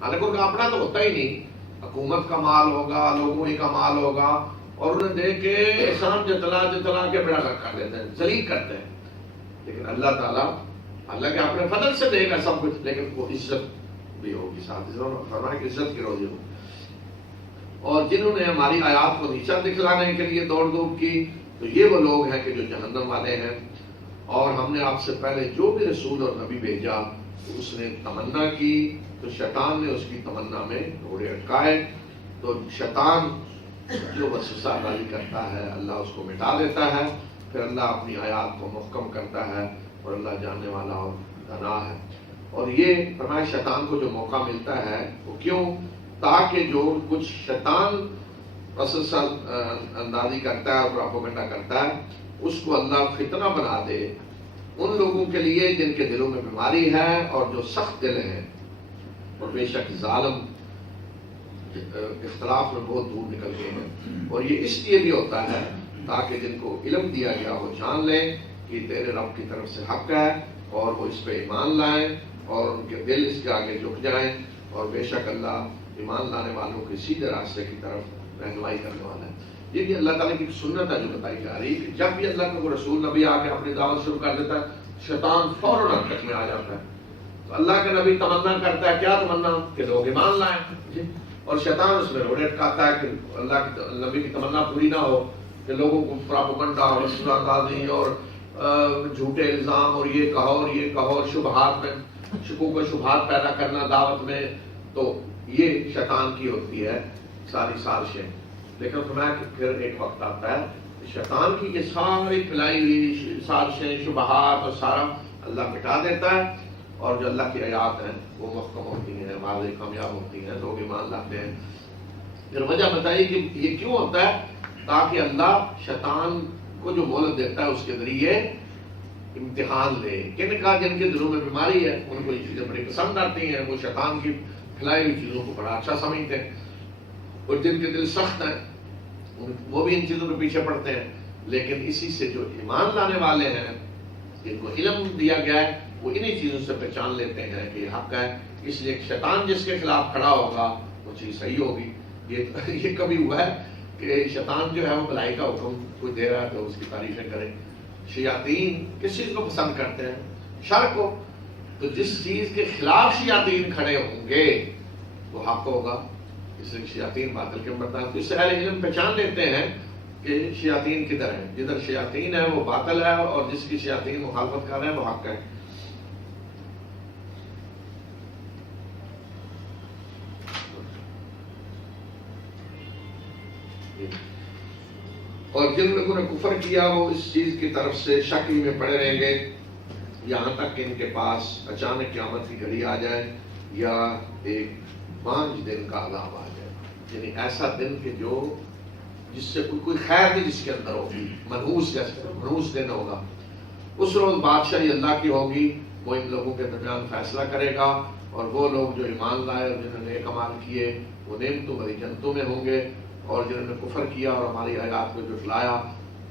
حالانکہ ان کا اپنا تو ہوتا ہی نہیں، حکومت کا مال ہوگا، لوگوں ہی کا مال ہوگا، اور انہیں دے کے احسان جتلا جتلا کے بڑا کر دیتے ہیں، ذلیل کرتے ہیں۔ لیکن اللہ تعالیٰ اللہ کے اپنے فضل سے دے گا سب کچھ، لیکن وہ عزت بھی ہوگی ساتھ، فرمایا کہ عزت کی روزی ہوگی۔ اور جنہوں نے ہماری آیات کو نیچا دکھلانے کے لیے دوڑ دھوپ کی تو یہ وہ لوگ ہیں کہ جو جہنم والے ہیں۔ اور ہم نے آپ سے پہلے جو بھی رسول اور نبی بھیجا اس نے تمنا کی تو شیطان نے اس کی تمنا میں گھوڑے اٹکائے، تو شیطان جو وسوسہ راضی کرتا ہے اللہ اس کو مٹا دیتا ہے، پھر اللہ اپنی آیات کو محکم کرتا ہے، اور اللہ جاننے والا اور دانا ہے۔ اور یہ فرمایا شیطان کو جو موقع ملتا ہے وہ کیوں؟ تاکہ جو کچھ شیطان وسوسہ اندازی کرتا ہے اور پروپیگنڈا کرتا ہے اس کو اللہ فتنہ بنا دے ان لوگوں کے لیے جن کے دلوں میں بیماری ہے اور جو سخت دل ہیں، اور بے شک ظالم اختلاف میں بہت دور نکل گئے ہیں. اور یہ اس لیے بھی ہوتا ہے تاکہ جن کو علم دیا گیا وہ جان لیں کہ تیرے رب کی طرف سے حق ہے اور وہ اس پہ ایمان لائیں اور ان کے دل اس کے آگے جھک جائیں. اور بے شک اللہ ایمان لانے والوں کے سیدھے راستے کی طرف رہنمائی کرنے والا ہے. یہ بھی اللہ تعالیٰ کی سنت ہے جو بتائی جا رہی ہے کہ جب بھی اللہ کا کوئی رسول نبی آ کے اپنی دعوت شروع کر دیتا ہے شیطان فوراً حرکت میں آ جاتا ہے. تو اللہ کے نبی تمنا کرتا ہے کیا تمنا کہ لوگ ایمان لائیں اور شیطان اس میں روڑے اٹکاتا ہے کہ اللہ کے نبی کی تمنا پوری نہ ہو کہ لوگوں کو پراپگنڈا اور اندازی اور جھوٹے الزام اور یہ کہو اور شبہات میں شکوک و شبہات پیدا کرنا دعوت میں. تو یہ شیطان کی ہوتی ہے ساری سازشیں. لیکن فرمایا کہ پھر ایک وقت آتا ہے شیطان کی یہ ساری پھیلائی ہوئی سازشیں شبہات اور سارا اللہ مٹا دیتا ہے اور جو اللہ کی آیات ہیں وہ محکم ہوتی ہیں واضح کامیاب ہوتی ہیں لوگ ایمان لاتے ہیں. پھر وجہ بتائی کہ یہ کیوں ہوتا ہے تاکہ اللہ شیطان کو جو مہلت دیتا ہے اس کے ذریعے امتحان لے. کن کا جن کے دلوں میں بیماری ہے ان کو یہ چیزیں بڑی پسند آتی ہیں, وہ شیطان کی کھلائی ہوئی چیزوں کو بڑا اچھا سمجھتے ہیں. اور جن کے دل سخت ہیں وہ بھی ان چیزوں کے پیچھے پڑتے ہیں. لیکن اسی سے جو ایمان لانے والے ہیں جن کو علم دیا گیا ہے وہ انہی چیزوں سے پہچان لیتے ہیں کہ یہ حق ہے. اس لیے شیطان جس کے خلاف کھڑا ہوگا وہ چیز صحیح ہوگی. یہ کبھی ہوا ہے کہ شیطان جو ہے وہ بھلائی کا حکم کوئی دے رہا ہے تو اس کی تعریفیں کریں. شیاطین کس چیز کو پسند کرتے ہیں؟ شر کو. تو جس چیز کے خلاف شیاطین کھڑے ہوں گے وہ حق ہوگا. اس لیے شیاطین باطل کے مردان. تو اس سے اہل علم پہچان لیتے ہیں کہ شیاطین کدھر ہیں. جدھر شیاطین ہے وہ باطل ہے اور جس کی شیاطین مخالفت کر رہے ہیں وہ حق ہے. اور جن لوگوں نے کفر کیا وہ اس چیز کی طرف سے شک میں پڑے رہیں گے یہاں تک کہ ان کے پاس اچانک قیامت کی گھڑی آ جائے یا ایک 5 دن کا عذاب آ جائے. یعنی ایسا دن کہ جو جس سے کوئی خیر نہیں جس کے اندر ہوگی. منحوس دن ہوگا. اس روز بادشاہی اللہ کی ہوگی. وہ ان لوگوں کے درمیان فیصلہ کرے گا اور وہ لوگ جو ایمان لائے اور جنہوں نے نیک اعمال کیے وہ نعمتوں بھری جنتوں میں ہوں گے اور جنہوں نے کفر کیا اور ہماری آیات کو جھٹلایا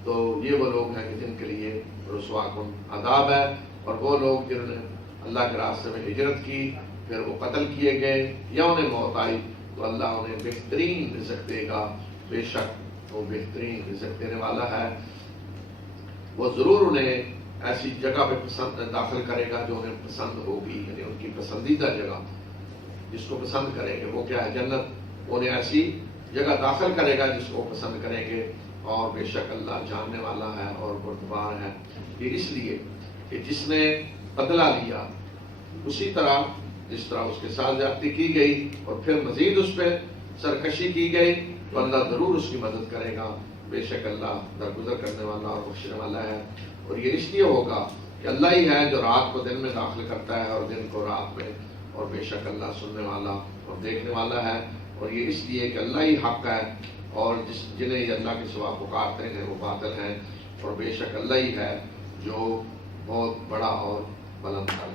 تو یہ وہ لوگ ہیں کہ جن کے لیے رسوا کن عذاب ہے. اور وہ لوگ جنہوں نے اللہ کے راستے میں ہجرت کی پھر وہ قتل کیے گئے یا انہیں موت آئی تو اللہ انہیں بہترین رزق دے گا. بے شک وہ بہترین رزق دینے والا ہے. وہ ضرور انہیں ایسی جگہ پہ داخل کرے گا جو انہیں پسند ہوگی. یعنی ان کی پسندیدہ جگہ جس کو پسند کریں گے وہ کیا ہے جنت. انہیں ایسی جگہ داخل کرے گا جس کو پسند کریں گے. اور بے شک اللہ جاننے والا ہے اور بردبار ہے. یہ اس لیے کہ جس نے بدلہ لیا اسی طرح جس طرح اس کے ساتھ زیادتی کی گئی اور پھر مزید اس پہ سرکشی کی گئی تو اللہ ضرور اس کی مدد کرے گا. بے شک اللہ درگزر کرنے والا اور بخشنے والا ہے. اور یہ اس لیے ہوگا کہ اللہ ہی ہے جو رات کو دن میں داخل کرتا ہے اور دن کو رات میں. اور بے شک اللہ سننے والا اور دیکھنے والا ہے. اور یہ اس لیے کہ اللہ ہی حق ہے اور جنہیں یہ اللہ کے سوا پکارتے ہیں وہ باطل ہیں. اور بے شک اللہ ہی ہے جو بہت بڑا اور بلند ہے.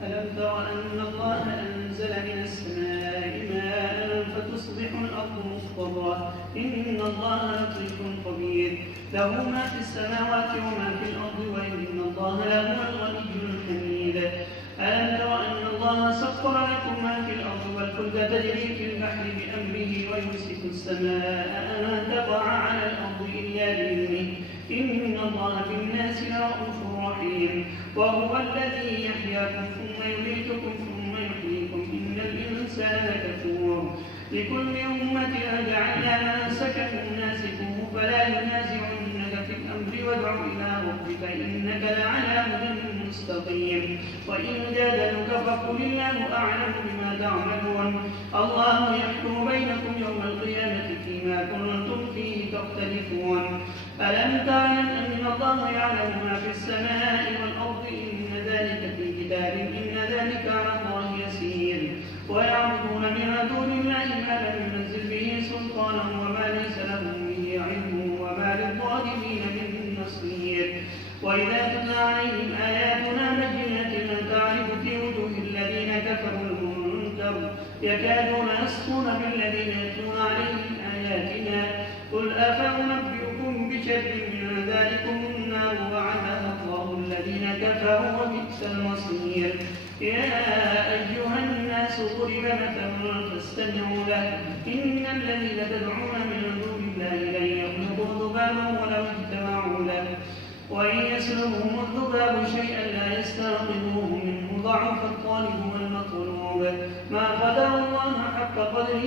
ألم تر أن الله أنزل من السماء ماء فتصبح الأرض مصفرة إن الله لطيف خبير له ما في السماوات وما في الأرض وإن الله لهو الغني الحميد. ألم تر أن الله سخر لكم ما في الأرض والفلك تجري في البحر بأمره ويمسك السماء أن تقع على الأرض إلا بإذنه إن الله بالناس لرؤوف رحيم. وهو الذي يحييكم ثم يميتكم ثم يحييكم إن الإنسان لكفور. لكل أمة جعلنا منسكا ناسكوه فلا ينازعنك في الأمر وادع إلى ربك إنك لعلى هدى مستقيم. وإن جادلوك فقل الله أعلم بما تعملون الله يحكم بينكم يوم القيامة فيما كنتم فيه تختلفون. ألم تعلم أن الله يعلم ما في السماء والأرض إن ذلك في كتاب إن ذلك على الله يسير. ويعبدون من دون الله ما لم ينزل به سلطانا وما ليس لهم به علم وما للظالمين من نصير. وإذا تتلى عليهم آياتنا بينات تعرف في وجوه الذين كفروا المنكر والأرض يكادون يسطون بالذين يتلون عليهم آياتنا قل أفأنبئكم بشر من ذلكم النار وعدها الله الذين كفروا وبئس المصير يا أيها الناس ضرب مثل فاستمعوا له إن الذين تدعون من دون الله لن يخلقوا ذبابا ولو اجتمعوا له وإن يسلبهم الذباب شيئا لا يستنقذوه منه ضعف الطالب والمطلوب ما قدر الله حق قدره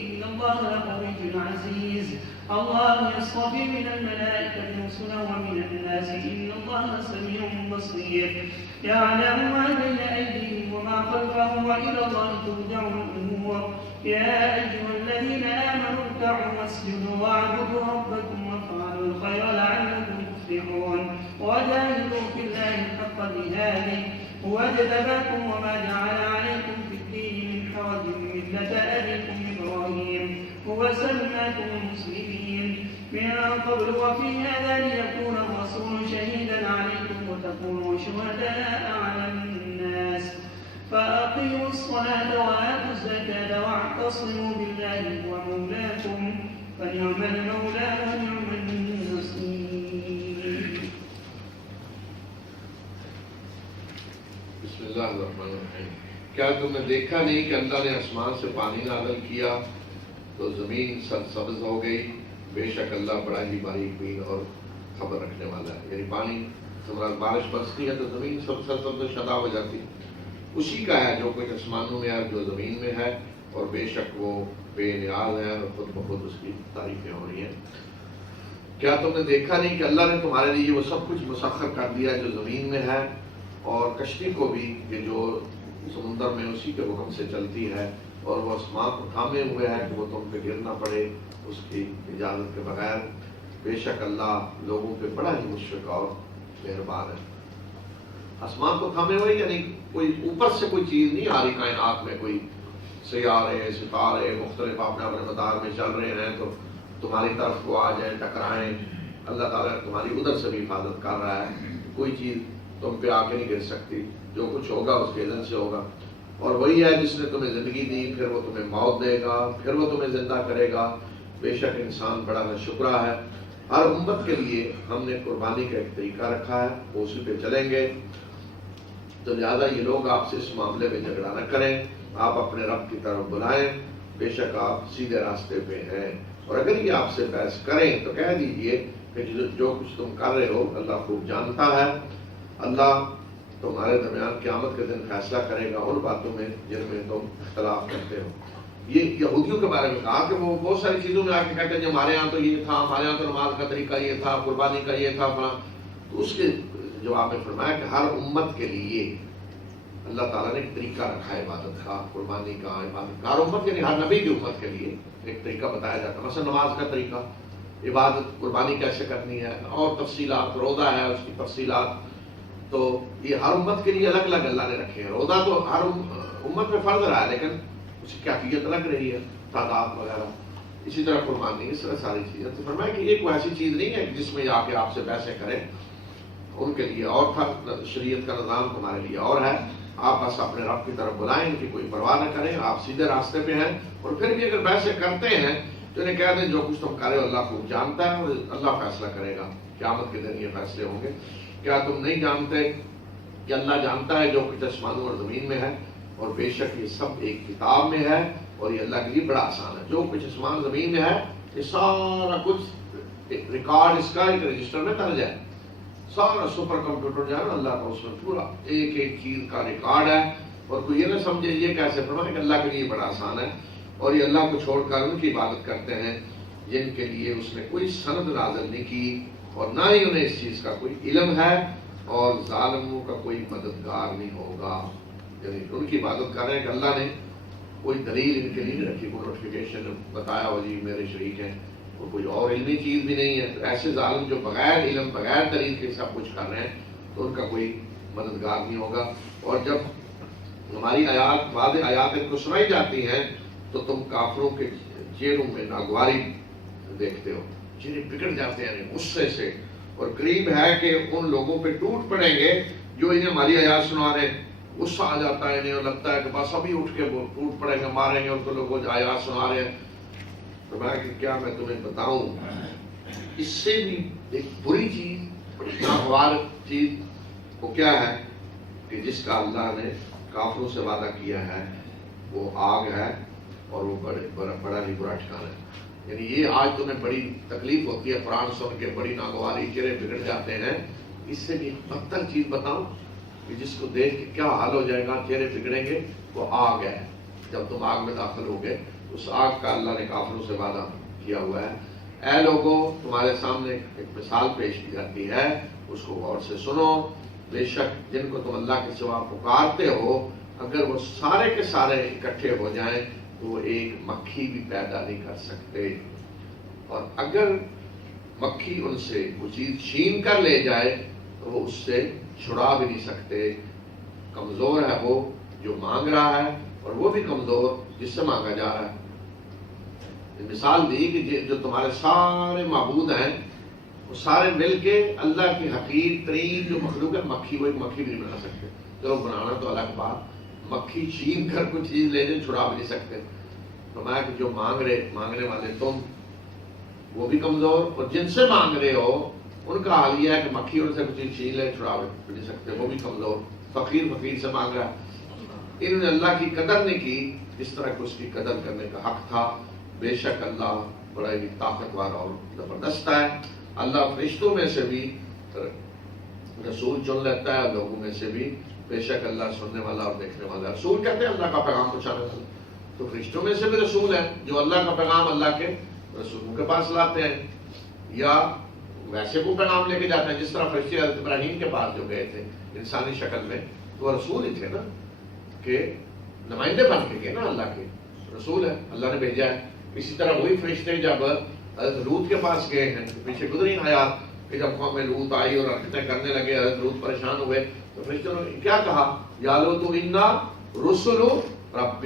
إن الله لقوي عزيز الله يصطفي من الملائكة رسلا ومن الناس إن الله سميع بصير يعلم ما بين أيديهم وما خلفهم وإلى الله ترجع الأمور يا أيها الذين آمنوا اركعوا واسجدوا واعبدوا ربكم وافعلوا الخير لعلكم تفلحون وجاهدوا في الله حق جهاده هو اجتباكم وما جعل عليكم في الدين من حرج ملة أبيكم إبراهيم هو سماكم المسلمين من قبل وفي هذا ليكون الرسول شهيدا عليكم وتكونوا شهداء على الناس فأقيموا الصلاة وآتوا الزكاة واعتصموا بالله هو مولاكم فنعم المولى ونعم النصير. بسم اللہ الرحمن الرحیم. کیا تم نے دیکھا نہیں کہ اللہ نے آسمان سے پانی نازل کیا تو زمین سرسبز ہو گئی؟ بے شک اللہ بڑا ہی باریک بین اور خبر رکھنے والا ہے. یعنی پانی بارش برستی ہے تو زمین سرسبز شدہ ہو جاتی ہے. اسی کا ہے جو کچھ آسمانوں میں ہے جو زمین میں ہے اور بے شک وہ بے نیاز ہے اور خود بخود اس کی تعریفیں ہو رہی ہیں. کیا تم نے دیکھا نہیں کہ اللہ نے تمہارے لیے وہ سب کچھ مسخر کر دیا جو زمین میں ہے اور کشتی کو بھی کہ جو سمندر میں اسی کے حکم سے چلتی ہے اور وہ آسمان کو تھامے ہوئے ہے کہ وہ تم پہ گر نہ پڑے اس کی اجازت کے بغیر. بے شک اللہ لوگوں پہ بڑا ہی مشفق اور مہربان ہے. آسمان کو تھامے ہوئے یعنی کوئی اوپر سے کوئی چیز نہیں آ رہی کائنات میں، کوئی سیارے ستارے مختلف اپنے اپنے مدار میں چل رہے ہیں تو تمہاری طرف کو آ جائیں ٹکرائیں. اللہ تعالیٰ تمہاری ادھر سے بھی حفاظت کر رہا ہے. کوئی چیز تم پہ آ کے نہیں گر سکتی. جو کچھ ہوگا اس کے اذن سے ہوگا. اور وہی ہے جس نے تمہیں زندگی دی پھر وہ تمہیں موت دے گا پھر وہ تمہیں زندہ کرے گا. بے شک انسان بڑا ناشکرا ہے. ہر امت کے لیے ہم نے قربانی کا ایک طریقہ رکھا ہے، وہ اسی پہ چلیں گے. تو لہٰذا یہ لوگ آپ سے اس معاملے میں جھگڑا نہ کریں، آپ اپنے رب کی طرف بلائیں. بے شک آپ سیدھے راستے پہ ہیں. اور اگر یہ آپ سے بحث کریں تو کہہ دیجئے کہ جو کچھ تم کر رہے ہو اللہ خوب جانتا ہے. اللہ تمہارے درمیان قیامت کے دن فیصلہ کرے گا ان باتوں میں جن میں تم اختلاف کرتے ہو. یہ یہودیوں کے بارے میں کہا کہ وہ بہت ساری چیزوں میں آ کے کہتے ہیں کہ ہمارے یہاں تو یہ تھا، ہمارے یہاں تو نماز کا طریقہ یہ تھا، قربانی کا یہ تھا فلاں. تو اس کے جواب میں فرمایا کہ ہر امت کے لیے اللہ تعالیٰ نے ایک طریقہ رکھا ہے عبادت کا، قربانی کا، عبادت کا. ہر امت یعنی ہر نبی کی امت کے لیے ایک طریقہ بتایا جاتا ہے. مثلا نماز کا طریقہ، عبادت قربانی کیسے کرنی ہے اور تفصیلات، روزہ ہے اس کی تفصیلات. تو یہ ہر امت کے لیے الگ الگ اللہ نے رکھے ہیں. روزہ تو ہر امت میں فرض رہا ہے لیکن اس کی کیفیت الگ رہی ہے، تعداد وغیرہ. اسی طرح قربانی، اس طرح ساری چیزیں. تو فرمایا کہ یہ کوئی ایسی چیز نہیں ہے جس میں آ کے آپ سے بحثیں کریں. ان کے لیے اور تھا، شریعت کا نظام تمہارے لیے اور ہے. آپ بس اپنے رب کی طرف بلائیں، ان کی کوئی پرواہ نہ کریں. آپ سیدھے راستے پہ ہیں. اور پھر بھی اگر بحثیں کرتے ہیں تو انہیں کہہ دیں جو کچھ تم کرے اللہ خوب جانتا ہے اور اللہ فیصلہ کرے گا. قیامت کے دن یہ فیصلے ہوں گے. کیا تم نہیں جانتے کہ اللہ جانتا ہے جو کچھ آسمانوں اور زمین میں ہے اور بے شک یہ سب ایک کتاب میں ہے اور یہ اللہ کے لیے بڑا آسان ہے. جو کچھ آسمان زمین میں ہے یہ سارا کچھ ریکارڈ اس کا ایک رجسٹر میں درج ہے. سارا سپر کمپیوٹر جو ہے نا اللہ کا، اس میں پورا ایک ایک چیز کا ریکارڈ ہے. اور کوئی یہ نہ سمجھے یہ کیسے فرمایا کہ اللہ کے لیے بڑا آسان ہے. اور یہ اللہ کو چھوڑ کر ان کی عبادت کرتے ہیں جن کے لیے اس نے کوئی سند نازل نہیں کی اور نہ ہی انہیں اس چیز کا کوئی علم ہے اور ظالموں کا کوئی مددگار نہیں ہوگا. یعنی ان کی عبادت کر رہے ہیں کہ اللہ نے کوئی دلیل ان کے لیے نہیں رکھی، کوئی نوٹیفیکیشن بتایا ہو جی میرے شریک ہیں، اور کوئی اور علمی چیز بھی نہیں ہے. تو ایسے ظالم جو بغیر علم بغیر دلیل کے سب کچھ کر رہے ہیں تو ان کا کوئی مددگار نہیں ہوگا. اور جب ہماری آیات واضح آیات ان کو سنائی جاتی ہیں تو تم کافروں کے چہروں میں ناگواری دیکھتے ہو، چہرے بگڑ جاتے ہیں غصے سے. اور قریب ہے کہ ان لوگوں پہ ٹوٹ پڑیں گے جو انہیں ہماری آیات سنا رہے ہیں. غصہ آ جاتا ہے انہیں اور لگتا ہے کہ بس ابھی اٹھ کے ٹوٹ پڑیں گے، ماریں گے، ان کو لوگ آیات سنا رہے ہیں. تو میں کہ کیا میں تمہیں بتاؤں، اس سے بھی ایک بری چیز، بڑی ناگوار چیز وہ کیا ہے کہ جس کا اللہ نے کافروں سے وعدہ کیا ہے وہ آگ ہے اور وہ بڑا ہی برا ٹھکانا ہے. یعنی یہ آج تمہیں بڑی تکلیف ہوتی ہے قرآن سن کے، بڑی ناگواری، چہرے بگڑ جاتے ہیں. اس سے بھی بدتر چیز بتاؤں کہ جس کو دیکھ کے کیا حال ہو جائے گا، چہرے بگڑیں گے، وہ آگ ہے. جب تم آگ میں داخل ہوگے، اس آگ کا اللہ نے کافروں سے وعدہ کیا ہوا ہے. اے لوگوں، تمہارے سامنے ایک مثال پیش کی جاتی ہے، اس کو غور سے سنو. بے شک جن کو تم اللہ کے سوا پکارتے ہو، اگر وہ سارے کے سارے اکٹھے ہو جائیں تو وہ ایک مکھی بھی پیدا نہیں کر سکتے، اور اگر مکھی ان سے وہ چیز چھین کر لے جائے تو وہ اس سے چھڑا بھی نہیں سکتے. کمزور ہے وہ جو مانگ رہا ہے، اور وہ بھی کمزور جس سے مانگا جا رہا ہے. مثال دی کہ جو تمہارے سارے معبود ہیں وہ سارے مل کے اللہ کی حقیر ترین جو مخلوق ہے، مکھی، وہ ایک مکھی بھی نہیں بنا سکتے. چلو بنانا تو الگ بات، مکھی چھین کر کوئی چیز لے جائے چھڑا بھی نہیں سکتے. فرمایا کہ جو مانگنے والے تم، وہ بھی کمزور، اور جن سے مانگ رہے ہو ان کا حال یہ ہے کہ مکھی ان سے کچھ چیز چھین لے چھڑا بھی نہیں سکتے، وہ بھی کمزور. فقیر سے مانگ رہا ہے. انہوں نے اللہ کی قدر نہیں کی جس طرح کہ اس کی قدر کرنے کا حق تھا. بے شک اللہ بڑا ہی طاقتور اور زبردست ہے. اللہ فرشتوں میں سے بھی رسول چن لیتا ہے، لوگوں میں سے بھی. بے شک اللہ سننے والا اور دیکھنے والا. رسول کہتے ہیں اللہ کا پیغام پہنچانے والا، تو فرشتوں میں سے بھی رسول ہیں جو اللہ کا پیغام اللہ کے رسولوں کے پاس لاتے ہیں، یا ویسے کو پیغام لے کے جاتے ہیں. جس طرح فرشتے حضرت ابراہیم کے پاس جو گئے تھے انسانی شکل میں، تو وہ رسول ہی تھے نا، کہ نمائندے بن کے گئے نا، اللہ کے رسول ہے، اللہ نے بھیجا ہے. اسی طرح وہی فرشتے جب حضرت لوط کے پاس گئے ہیں، پیچھے گزری حیات کہ جب قوم لوط آئی اور حرکتیں کرنے لگے، حضرت لوط پریشان ہوئے، تو فرشتوں نے کیا کہا؟ یا لوط انا رسل ربک،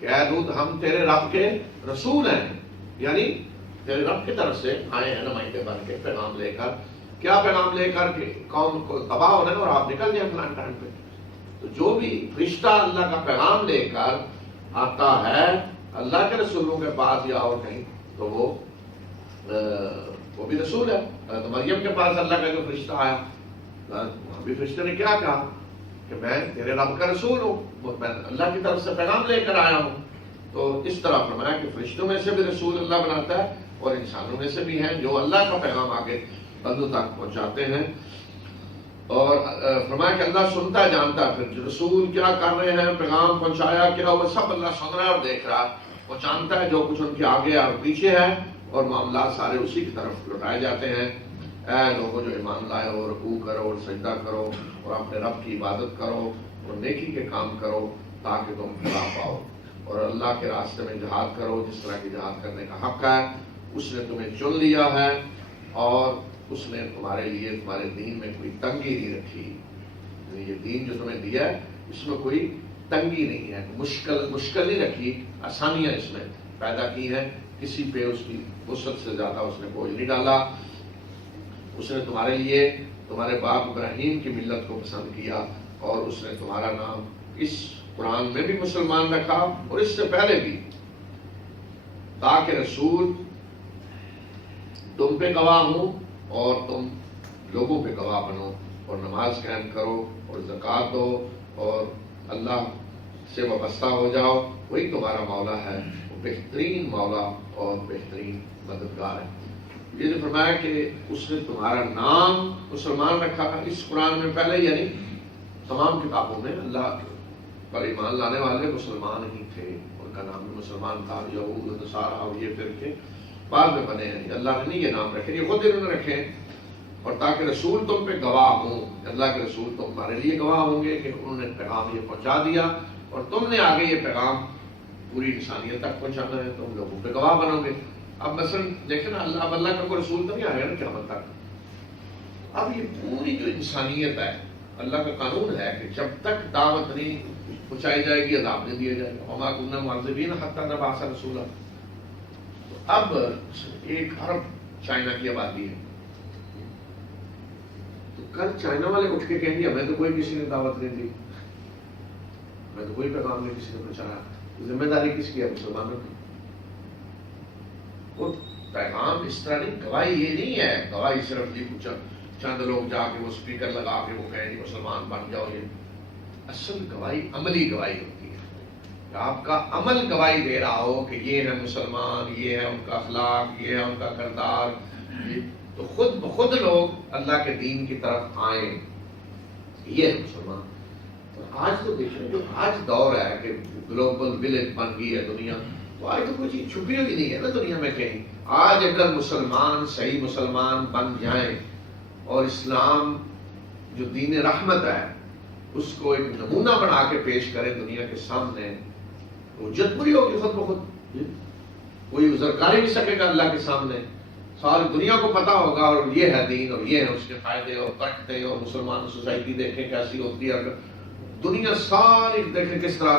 کہ اے لوط ہم تیرے رب کے رسول ہیں، یعنی تیرے رب کی طرف سے آئے ہیں نمائندے بن کے پیغام لے کر. کیا پیغام لے کر کہ قوم کو تباہ ہونا ہے اور آپ نکل جائیں فلان ٹائم پہ. تو جو بھی فرشتہ اللہ کا پیغام لے کر آتا ہے اللہ کے رسولوں کے پاس یا اور کہیں، تو وہ بھی رسول ہے. تو مریم کے پاس اللہ کا جو فرشتہ آیا، ابھی فرشتے نے کیا کہا کہ میں تیرے رب کا رسول ہوں، میں اللہ کی طرف سے پیغام لے کر آیا ہوں. تو اس طرح فرمایا کہ فرشتوں میں سے بھی رسول اللہ بناتا ہے، اور انسانوں میں سے بھی ہیں جو اللہ کا پیغام آگے بندوں تک پہنچاتے ہیں. اور فرمایا کہ اللہ سنتا ہے، جانتا ہے، پھر رسول کیا کر رہے ہیں، پیغام پہنچایا کیا، وہ سب اللہ سن رہا ہے اور دیکھ رہا ہے. وہ جانتا ہے جو کچھ ان کے آگے اور پیچھے ہے، اور معاملات سارے اسی کی طرف لوٹائے جاتے ہیں. اے لوگوں جو ایمان لائے ہو، رکوع کرو اور سجدہ کرو اور اپنے رب کی عبادت کرو اور نیکی کے کام کرو تاکہ تم فلاح پاؤ، اور اللہ کے راستے میں جہاد کرو جس طرح کی جہاد کرنے کا حق ہے. اس نے تمہیں چن لیا ہے اور اس نے تمہارے لیے تمہارے دین میں کوئی تنگی نہیں رکھی. یہ دین جو تمہیں دیا ہے اس میں کوئی تنگی نہیں ہے، مشکل نہیں رکھی، آسانیاں اس میں پیدا کی ہیں. کسی پہ اس کی وسعت سے زیادہ اس نے بوجھ نہیں ڈالا. اس نے تمہارے لیے تمہارے باپ ابراہیم کی ملت کو پسند کیا، اور اس نے تمہارا نام اس قرآن میں بھی مسلمان رکھا اور اس سے پہلے بھی، تاکہ رسول تم پہ گواہ ہوں اور تم لوگوں پہ گواہ بنو، اور نماز قائم کرو اور زکوٰۃ دو اور اللہ سے وابستہ ہو جاؤ. وہی تمہارا مولا ہے، وہ بہترین مولا اور بہترین مددگار ہے. یہ جو فرمایا کہ اس نے تمہارا نام مسلمان رکھا اس قرآن میں پہلے، یعنی تمام کتابوں میں اللہ پر ایمان لانے والے مسلمان ہی تھے، ان کا نام بھی مسلمان تھا. یہود نصارہ اور یہ فرقے بعد میں بنے ہیں، اللہ نے نہیں یہ نام رکھے، یہ خود انہوں نے رکھے. اور تاکہ رسول تم پہ گواہ ہوں، اللہ کے رسول تمہارے لیے گواہ ہوں گے کہ انہوں نے پیغام یہ پہنچا دیا، اور تم نے آگے یہ پیغام پوری انسانیت تک پہنچانا ہے، تم لوگوں پہ گواہ بنو گے. اب مثلا دیکھیں نا، اب اللہ کا کوئی رسول تو نہیں آئے گا نا قیامت تک. اب یہ پوری جو انسانیت ہے، اللہ کا قانون ہے کہ جب تک دعوت نہیں پہنچائی جائے گی عذاب نہیں دیا جائے گا. وما كنا معذبين حتى نبعث رسولا. اب 1 ارب چائنا کی آبادی ہے، تو کل چائنا والے اٹھ کے کہیں گے ہمیں تو کوئی کسی نے دعوت نہیں دی. میں تو کوئی پیغام نہیں کسی نے پہنچایا. ذمہ داری کس کی ہے؟ مسلمانوں کی. وہ پیغام اس طرح نہیں، گواہی یہ نہیں ہے، گواہی صرف جی کچھ چند لوگ جا کے وہ اسپیکر لگا کے وہ کہیں جی مسلمان بن جاؤ. یہ اصل گواہی عملی گواہی ہوتی ہے کہ آپ کا عمل گواہی دے رہا ہو کہ یہ ہے مسلمان، یہ ہے ان کا اخلاق، یہ ہے ان کا کردار. تو خود بخود لوگ اللہ کے دین کی طرف آئیں، یہ ہے مسلمان. آج تو دیکھیں جو آج دور ہے کہ گلوبل ولیج بن گئی ہے دنیا، تو آج تو کوئی چیز چھپی ہوئی نہیں ہے نا دنیا میں کہیں. آج اگر مسلمان صحیح مسلمان بن جائیں اور اسلام جو دین رحمت ہے اس کو ایک نمونہ بنا کے پیش کریں دنیا کے سامنے، حجت پوری ہوگی خود بخود. کوئی عذر ہی نہیں سکے گا اللہ کے سامنے. ساری دنیا کو پتا ہوگا اور یہ ہے دین اور یہ ہے اس کے فائدے اور برکتیں. اور مسلمان سوسائٹی دیکھیں کیسی ہوتی ہے، دنیا ساری دیکھیں کس طرح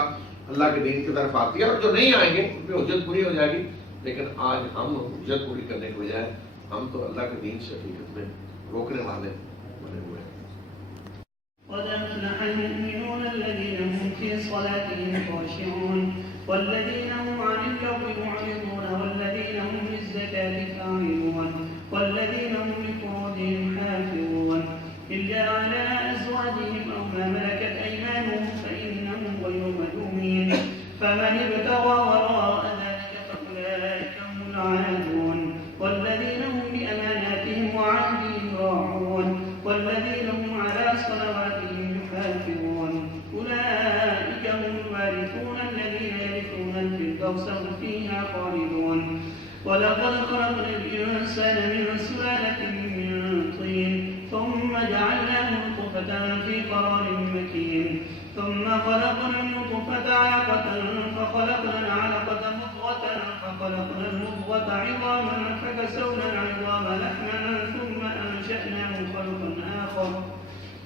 اللہ کے دین کی طرف آتی ہے. اور جو نہیں آئیں گے ان پہ حجت پوری ہو جائے گی. لیکن آج ہم حجت پوری کرنے کے بجائے ہم تو اللہ کے دین سے حقیقت میں روکنے والے بنے ہوئے ہیں. قد أفلح المؤمنون الذين هم في صلاتهم خاشعون والذين هم عن اللغو معرضون والذين هم للزكاة فاعلون والذين هم لفروجهم حافظون إلا على أزواجهم أو ما ملكت أيمانهم فإنهم غير ملومين فمن ابتغى وراء ذلك فأولئك هم العادون والذين هم بأماناتهم وعهدهم راعون والذين هم على صلواتهم يحافظون أولئك هم الوارثون الذين يرثون الفردوس هم فيها خالدون. ولقد خلقنا الإنسان من سلالة من طين ثم جعلناه نطفة في قرار مكين ثم خلقنا النطفة علقة فخلقنا العلقة مضغة فخلقنا المضغة عظاما فكسونا العظام لحما ثم أنشأناه خلقا آخر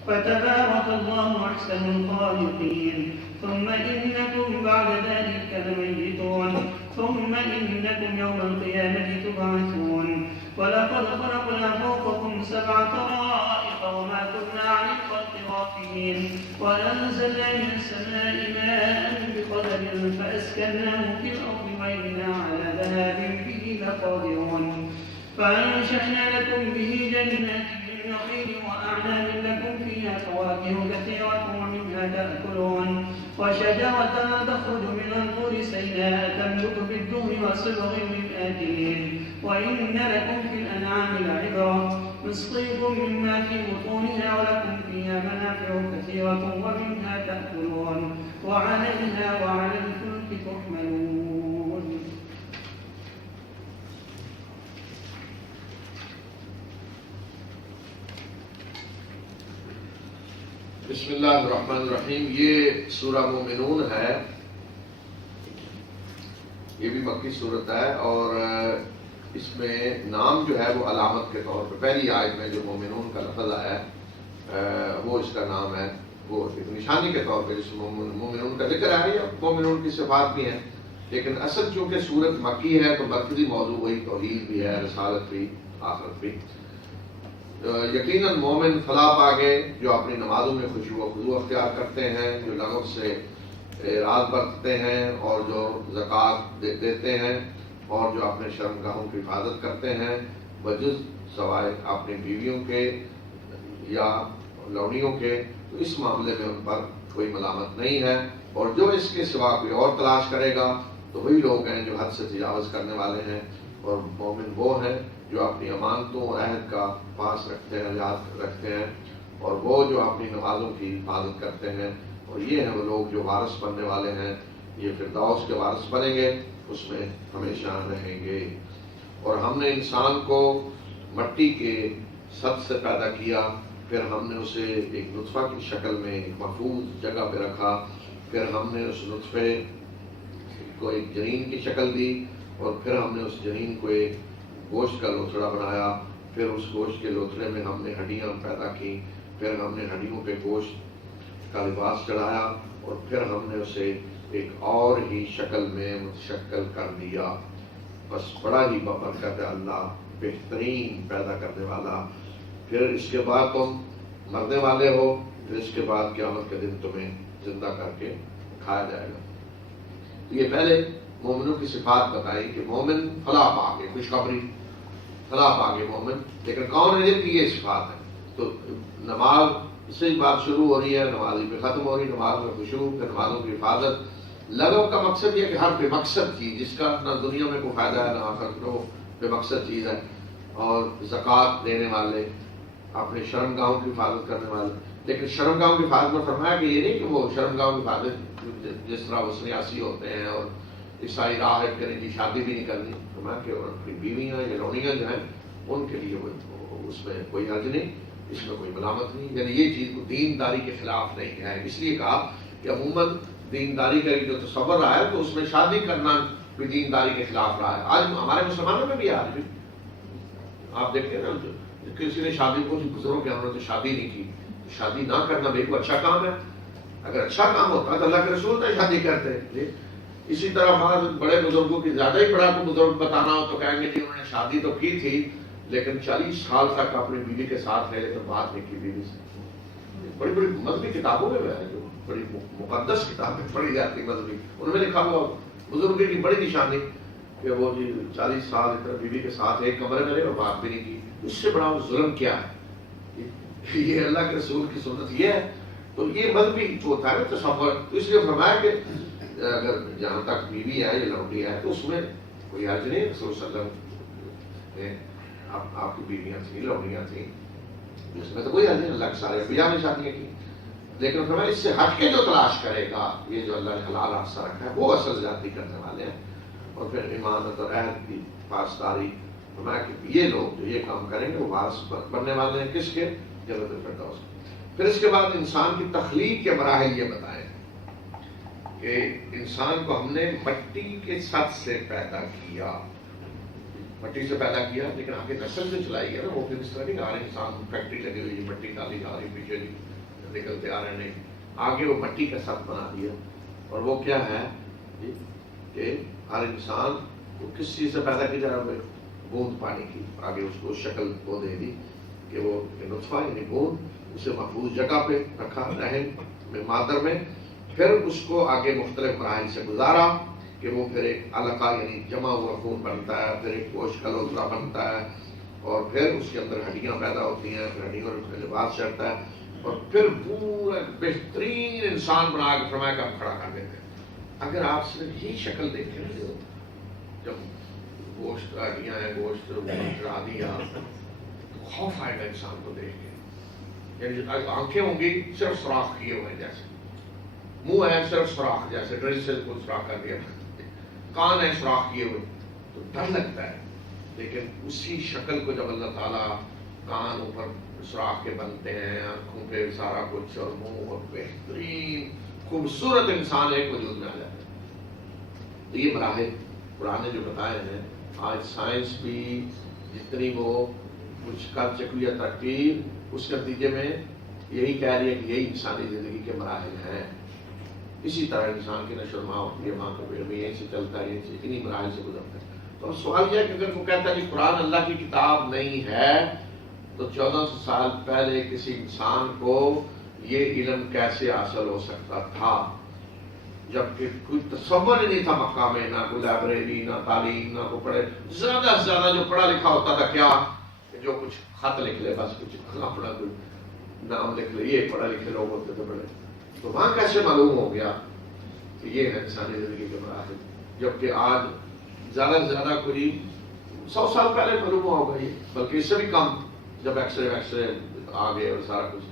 فتبارك الله أحسن الخالقين. ثم إنكم بعد ذلك لميتون ثم إنكم يوم القيامة تبعثون. ولقد خلقنا فوقكم 7 طرائق وما كنا عن الخلق غافلين وأنزلنا من السماء ماء بقدر فأسكناه في الأرض وإنا على ذهاب به لقادرون. فأنشأنا لكم به جنات من نخيل وأعناب لكم فيها فواكه كثيرة ومنها تأكلون وشجرة تخرج من طور سيناء تنبت بالدهن وصبغ للآكلين وإن لكم في الأنعام لعبرة نسقيكم مما في بطونها ولكم فيها منافع كثيرة ومنها تأكلون وعليها وعلى الفلك تحملون. بسم اللہ الرحمن الرحیم. یہ سورہ مومنون ہے، یہ بھی مکی صورت ہے اور اس میں نام جو ہے وہ علامت کے طور پہ پہلی آیت میں جو مومنون کا لفظ آیا ہے وہ اس کا نام ہے، وہ ایک نشانی کے طور پہ جس مومنون کا ذکر ہے. یا مومنون کی صفات بھی ہیں، لیکن اصل چونکہ سورت مکی ہے تو مرکزی موضوع وہی توحید بھی ہے، رسالت بھی، آخرت بھی. یقیناً مومن فلاح پا گئے جو اپنی نمازوں میں خشوع و خضوع اختیار کرتے ہیں، جو لغو سے راز برتتے ہیں اور جو زکوٰۃ دیتے ہیں اور جو اپنے شرمگاہوں کی حفاظت کرتے ہیں بجز سوائے اپنی بیویوں کے یا لونیوں کے. تو اس معاملے میں ان پر کوئی ملامت نہیں ہے. اور جو اس کے سوا کوئی اور تلاش کرے گا تو وہی لوگ ہیں جو حد سے تجاوز کرنے والے ہیں. اور مومن وہ ہیں جو اپنی امانتوں اور عہد کا پاس رکھتے ہیں، یاد رکھتے ہیں، اور وہ جو اپنی نمازوں کی حفاظت کرتے ہیں. اور یہ ہیں وہ لوگ جو وارث بننے والے ہیں، یہ فردوس کے وارث بنیں گے، اس میں ہمیشہ رہیں گے. اور ہم نے انسان کو مٹی کے سط سے پیدا کیا، پھر ہم نے اسے ایک نطفہ کی شکل میں ایک محفوظ جگہ پہ رکھا، پھر ہم نے اس نطفے کو ایک جنین کی شکل دی، اور پھر ہم نے اس جنین کو ایک گوشت کا لوتھڑا بنایا، پھر اس گوشت کے لوتھڑے میں ہم نے ہڈیاں پیدا کی، پھر ہم نے ہڈیوں پہ گوشت کا لباس چڑھایا، اور پھر ہم نے اسے ایک اور ہی شکل میں متشکل کر دیا. بس بڑا ہی بابرکت ہے اللہ، بہترین پیدا کرنے والا. پھر اس کے بعد تم مرنے والے ہو، پھر اس کے بعد قیامت کے دن تمہیں زندہ کر کے کھایا جائے گا۔ تو یہ پہلے مومنوں کی صفات بتائی کہ مومن فلاح پا گئے، خوشخبری فلاح پا گئے مومن، لیکن کون ہے جن کی یہ صفات ہے؟ تو نماز سے ہی بات شروع ہو رہی ہے، نمازی پہ ختم ہو رہی ہے، نماز میں خشوع، پھر نمازوں کی حفاظت۔ لغو کا مقصد یہ کہ ہر بے مقصد چیز جس کا نہ دنیا میں کوئی فائدہ ہے نہ آخرت میں، وہ بے مقصد چیز ہے۔ اور زکوٰۃ دینے والے، اپنے شرمگاہوں کی حفاظت کرنے والے، لیکن شرمگاہوں کی حفاظت میں فرمایا کہ یہ نہیں کہ وہ شرمگاہوں کی حفاظت جس طرح وہ سنیاسی ہوتے ہیں اور عیسائی راہب کریں جی شادی بھی نہیں کرنی، فرمایا کہ اپنی بیویاں یا لونیاں جو ہیں ان کے لیے وہ اس میں کوئی حرج نہیں، اس میں کوئی ملامت نہیں، یعنی یہ چیز دینداری کے خلاف نہیں ہے۔ اس لیے کہا کہ عموماً دینداری کا جو تصور رہا ہے تو اس میں شادی کرنا بھی دینداری کے خلاف رہا ہے۔ آج ہمارے مسلمانوں میں بھی آج بھی آپ دیکھتے ہیں نا، کسی نے شادی کو بزرگوں کے ہم نے تو شادی نہیں کی، شادی نہ کرنا بھی کوئی اچھا کام ہے؟ اگر اچھا کام ہوتا تو اللہ کے رسول نے شادی کرتے ہیں۔ اسی طرح بعض بڑے بزرگوں کی زیادہ ہی بڑا کو بزرگ بتانا ہو تو کہیں گے جی انہوں نے شادی تو کی تھی لیکن 40 سال تک اپنی بیوی کے ساتھ رہے تو بات نہیں کی بیوی سے۔ بڑی بڑی مذہبی کتابوں میں ہے جو بڑی مقدس کتابیں پڑھی جاتی مذہبی، ان میں لکھا ہوا بزرگ کی بڑی نشانی کہ وہ جی 40 سال اتنا بیوی کے ساتھ ایک کمرے میں رہے اور بات بھی نہیں کی۔ اس سے بڑا ظلم کیا ہے؟ یہ اللہ کے رسول کی سنت یہ ہے۔ تو یہ مذہبی جو ہوتا ہے تصور، تو اس لیے فرمایا کہ اگر جہاں تک بیوی ہے یا لونڈی ہے تو اس میں کوئی حرج نہیں۔ رسول صلی اللہ علیہ وسلم نے آپ کی بیویاں تھیں، لونڈیاں تھیں، اس میں تو کوئی حرج نہیں، اللہ کے سارے انبیاء نے شادیاں کی، لیکن فرمایا اس سے ہٹ کے جو تلاش کرے گا، یہ جو اللہ نے حلال راستہ رکھا ہے وہ اصل زیادتی کرنے والے ہیں۔ اور پھر ایمانت اور عہد کی پاسداری، فرمایا کہ یہ لوگ جو یہ کام کریں گے وہ وارث بننے والے ہیں کس کے؟ جنت الفردوس۔ پھر اس کے بعد انسان کی تخلیق کے مراحل یہ بتائیں کہ انسان کو ہم نے مٹی کے سط سے پیدا کیا، مٹی سے پیدا کیا، لیکن آگے نسل سے چلائی ہے نا، وہ پھر اس طرح نہیں کہ ہر انسان فیکٹری لگی ہوئی ہے، مٹی ڈالی جا رہی، پیچھے نکلتے آ رہے ہیں، آگے وہ مٹی کا سط بنا دیا۔ اور وہ کیا ہے کہ ہر انسان کو کس چیز سے پیدا کی جا رہا ہے؟ بوند پانی کی، آگے اس کو شکل وہ دے دی کہ وہ نطفہ یعنی بوند، اسے محفوظ جگہ پہ رکھا رحم میں مادر میں، پھر اس کو آگے مختلف مراحل سے گزارا کہ وہ پھر ایک علقہ یعنی جمع ہوا خون بنتا ہے، پھر ایک گوشت کا لوتھڑا بنتا ہے، اور پھر اس کے اندر ہڈیاں پیدا ہوتی ہیں، پھر ہڈیوں میں لباس چڑھتا ہے، اور پھر پورا بہترین انسان بنا کے فرمایا کہ ہم کھڑا کر دیتے ہیں۔ اگر آپ صرف یہی شکل دیکھیں جب گوشت ہڈیاں ہیں، گوشت چڑھا دیا تو خوف آئے گا انسان کو دیکھ کے، یعنی آنکھیں ہوں گی صرف سوراخ کیے ہوئے جیسے، منہ ہے صرف سوراخ جیسے ڈرل سے کوئی سوراخ کر دیا، کان ہے سوراخ کیے ہوئے تو ڈر لگتا ہے۔ لیکن اسی شکل کو جب اللہ تعالیٰ کان اوپر سوراخ کے بنتے ہیں، آنکھوں پہ سارا کچھ اور منہ اور بہترین خوبصورت انسان ایک وجود میں آ جاتا ہے۔ تو یہ مراحل قرآن نے جو بتائے ہیں، آج سائنس بھی جتنی وہ کچھ کر چکی ہے ترقی، اس کے نتیجے میں یہی کہہ رہی ہے کہ یہی انسانی زندگی کے مراحل ہیں۔ اسی طرح انسان کی نشو و نما ہوتی ہے، ماں کا پیٹ میں یہیں سے چلتا ہے، انہی مراحل سے گزرتا ہے۔ تو سوال یہ ہے کہ اگر وہ کہتا ہے کہ قرآن اللہ کی کتاب نہیں ہے تو 1400 سال پہلے کسی انسان کو یہ علم کیسے حاصل ہو سکتا تھا، جبکہ کوئی تصور ہی نہیں تھا مکہ میں، نہ کوئی لائبریری، نہ تعلیم، نہ کوئی پڑھے، زیادہ سے زیادہ جو پڑھا لکھا ہوتا تھا کیا، جو کچھ خط لکھ لے، بس کچھ اپنا کوئی نام لکھ لے، یہ پڑھے لکھے لوگ ہوتے تھے بڑے۔ تو وہاں کیسے معلوم ہو گیا کہ یہ ہے انسانی زندگی کے مراحل، جبکہ آج زیادہ سے زیادہ کوئی 100 سال پہلے معلوم ہوگا، یہ بلکہ اس سے بھی کم، جب ایکس رے آ گئے اور سارا کچھ۔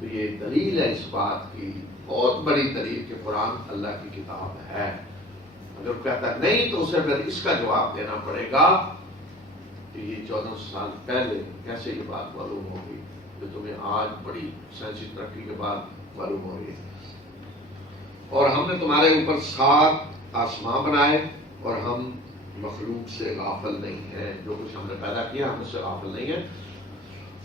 تو یہ دلیل ہے اس بات کی، بہت بڑی دلیل کہ قرآن اللہ کی کتاب ہے۔ اگر وہ کہتا ہے نہیں تو اسے پھر اس کا جواب دینا پڑے گا کہ یہ 1400 سال پہلے کیسے یہ بات معلوم ہوگی جو تمہیں آج بڑی سائنسی ترقی کے بعد معلوم ہو رہی ہے۔ اور ہم نے تمہارے اوپر 7 آسمان بنائے اور ہم مخلوق سے غافل نہیں ہیں، جو کچھ ہم نے پیدا کیا ہم اس سے غافل نہیں ہیں۔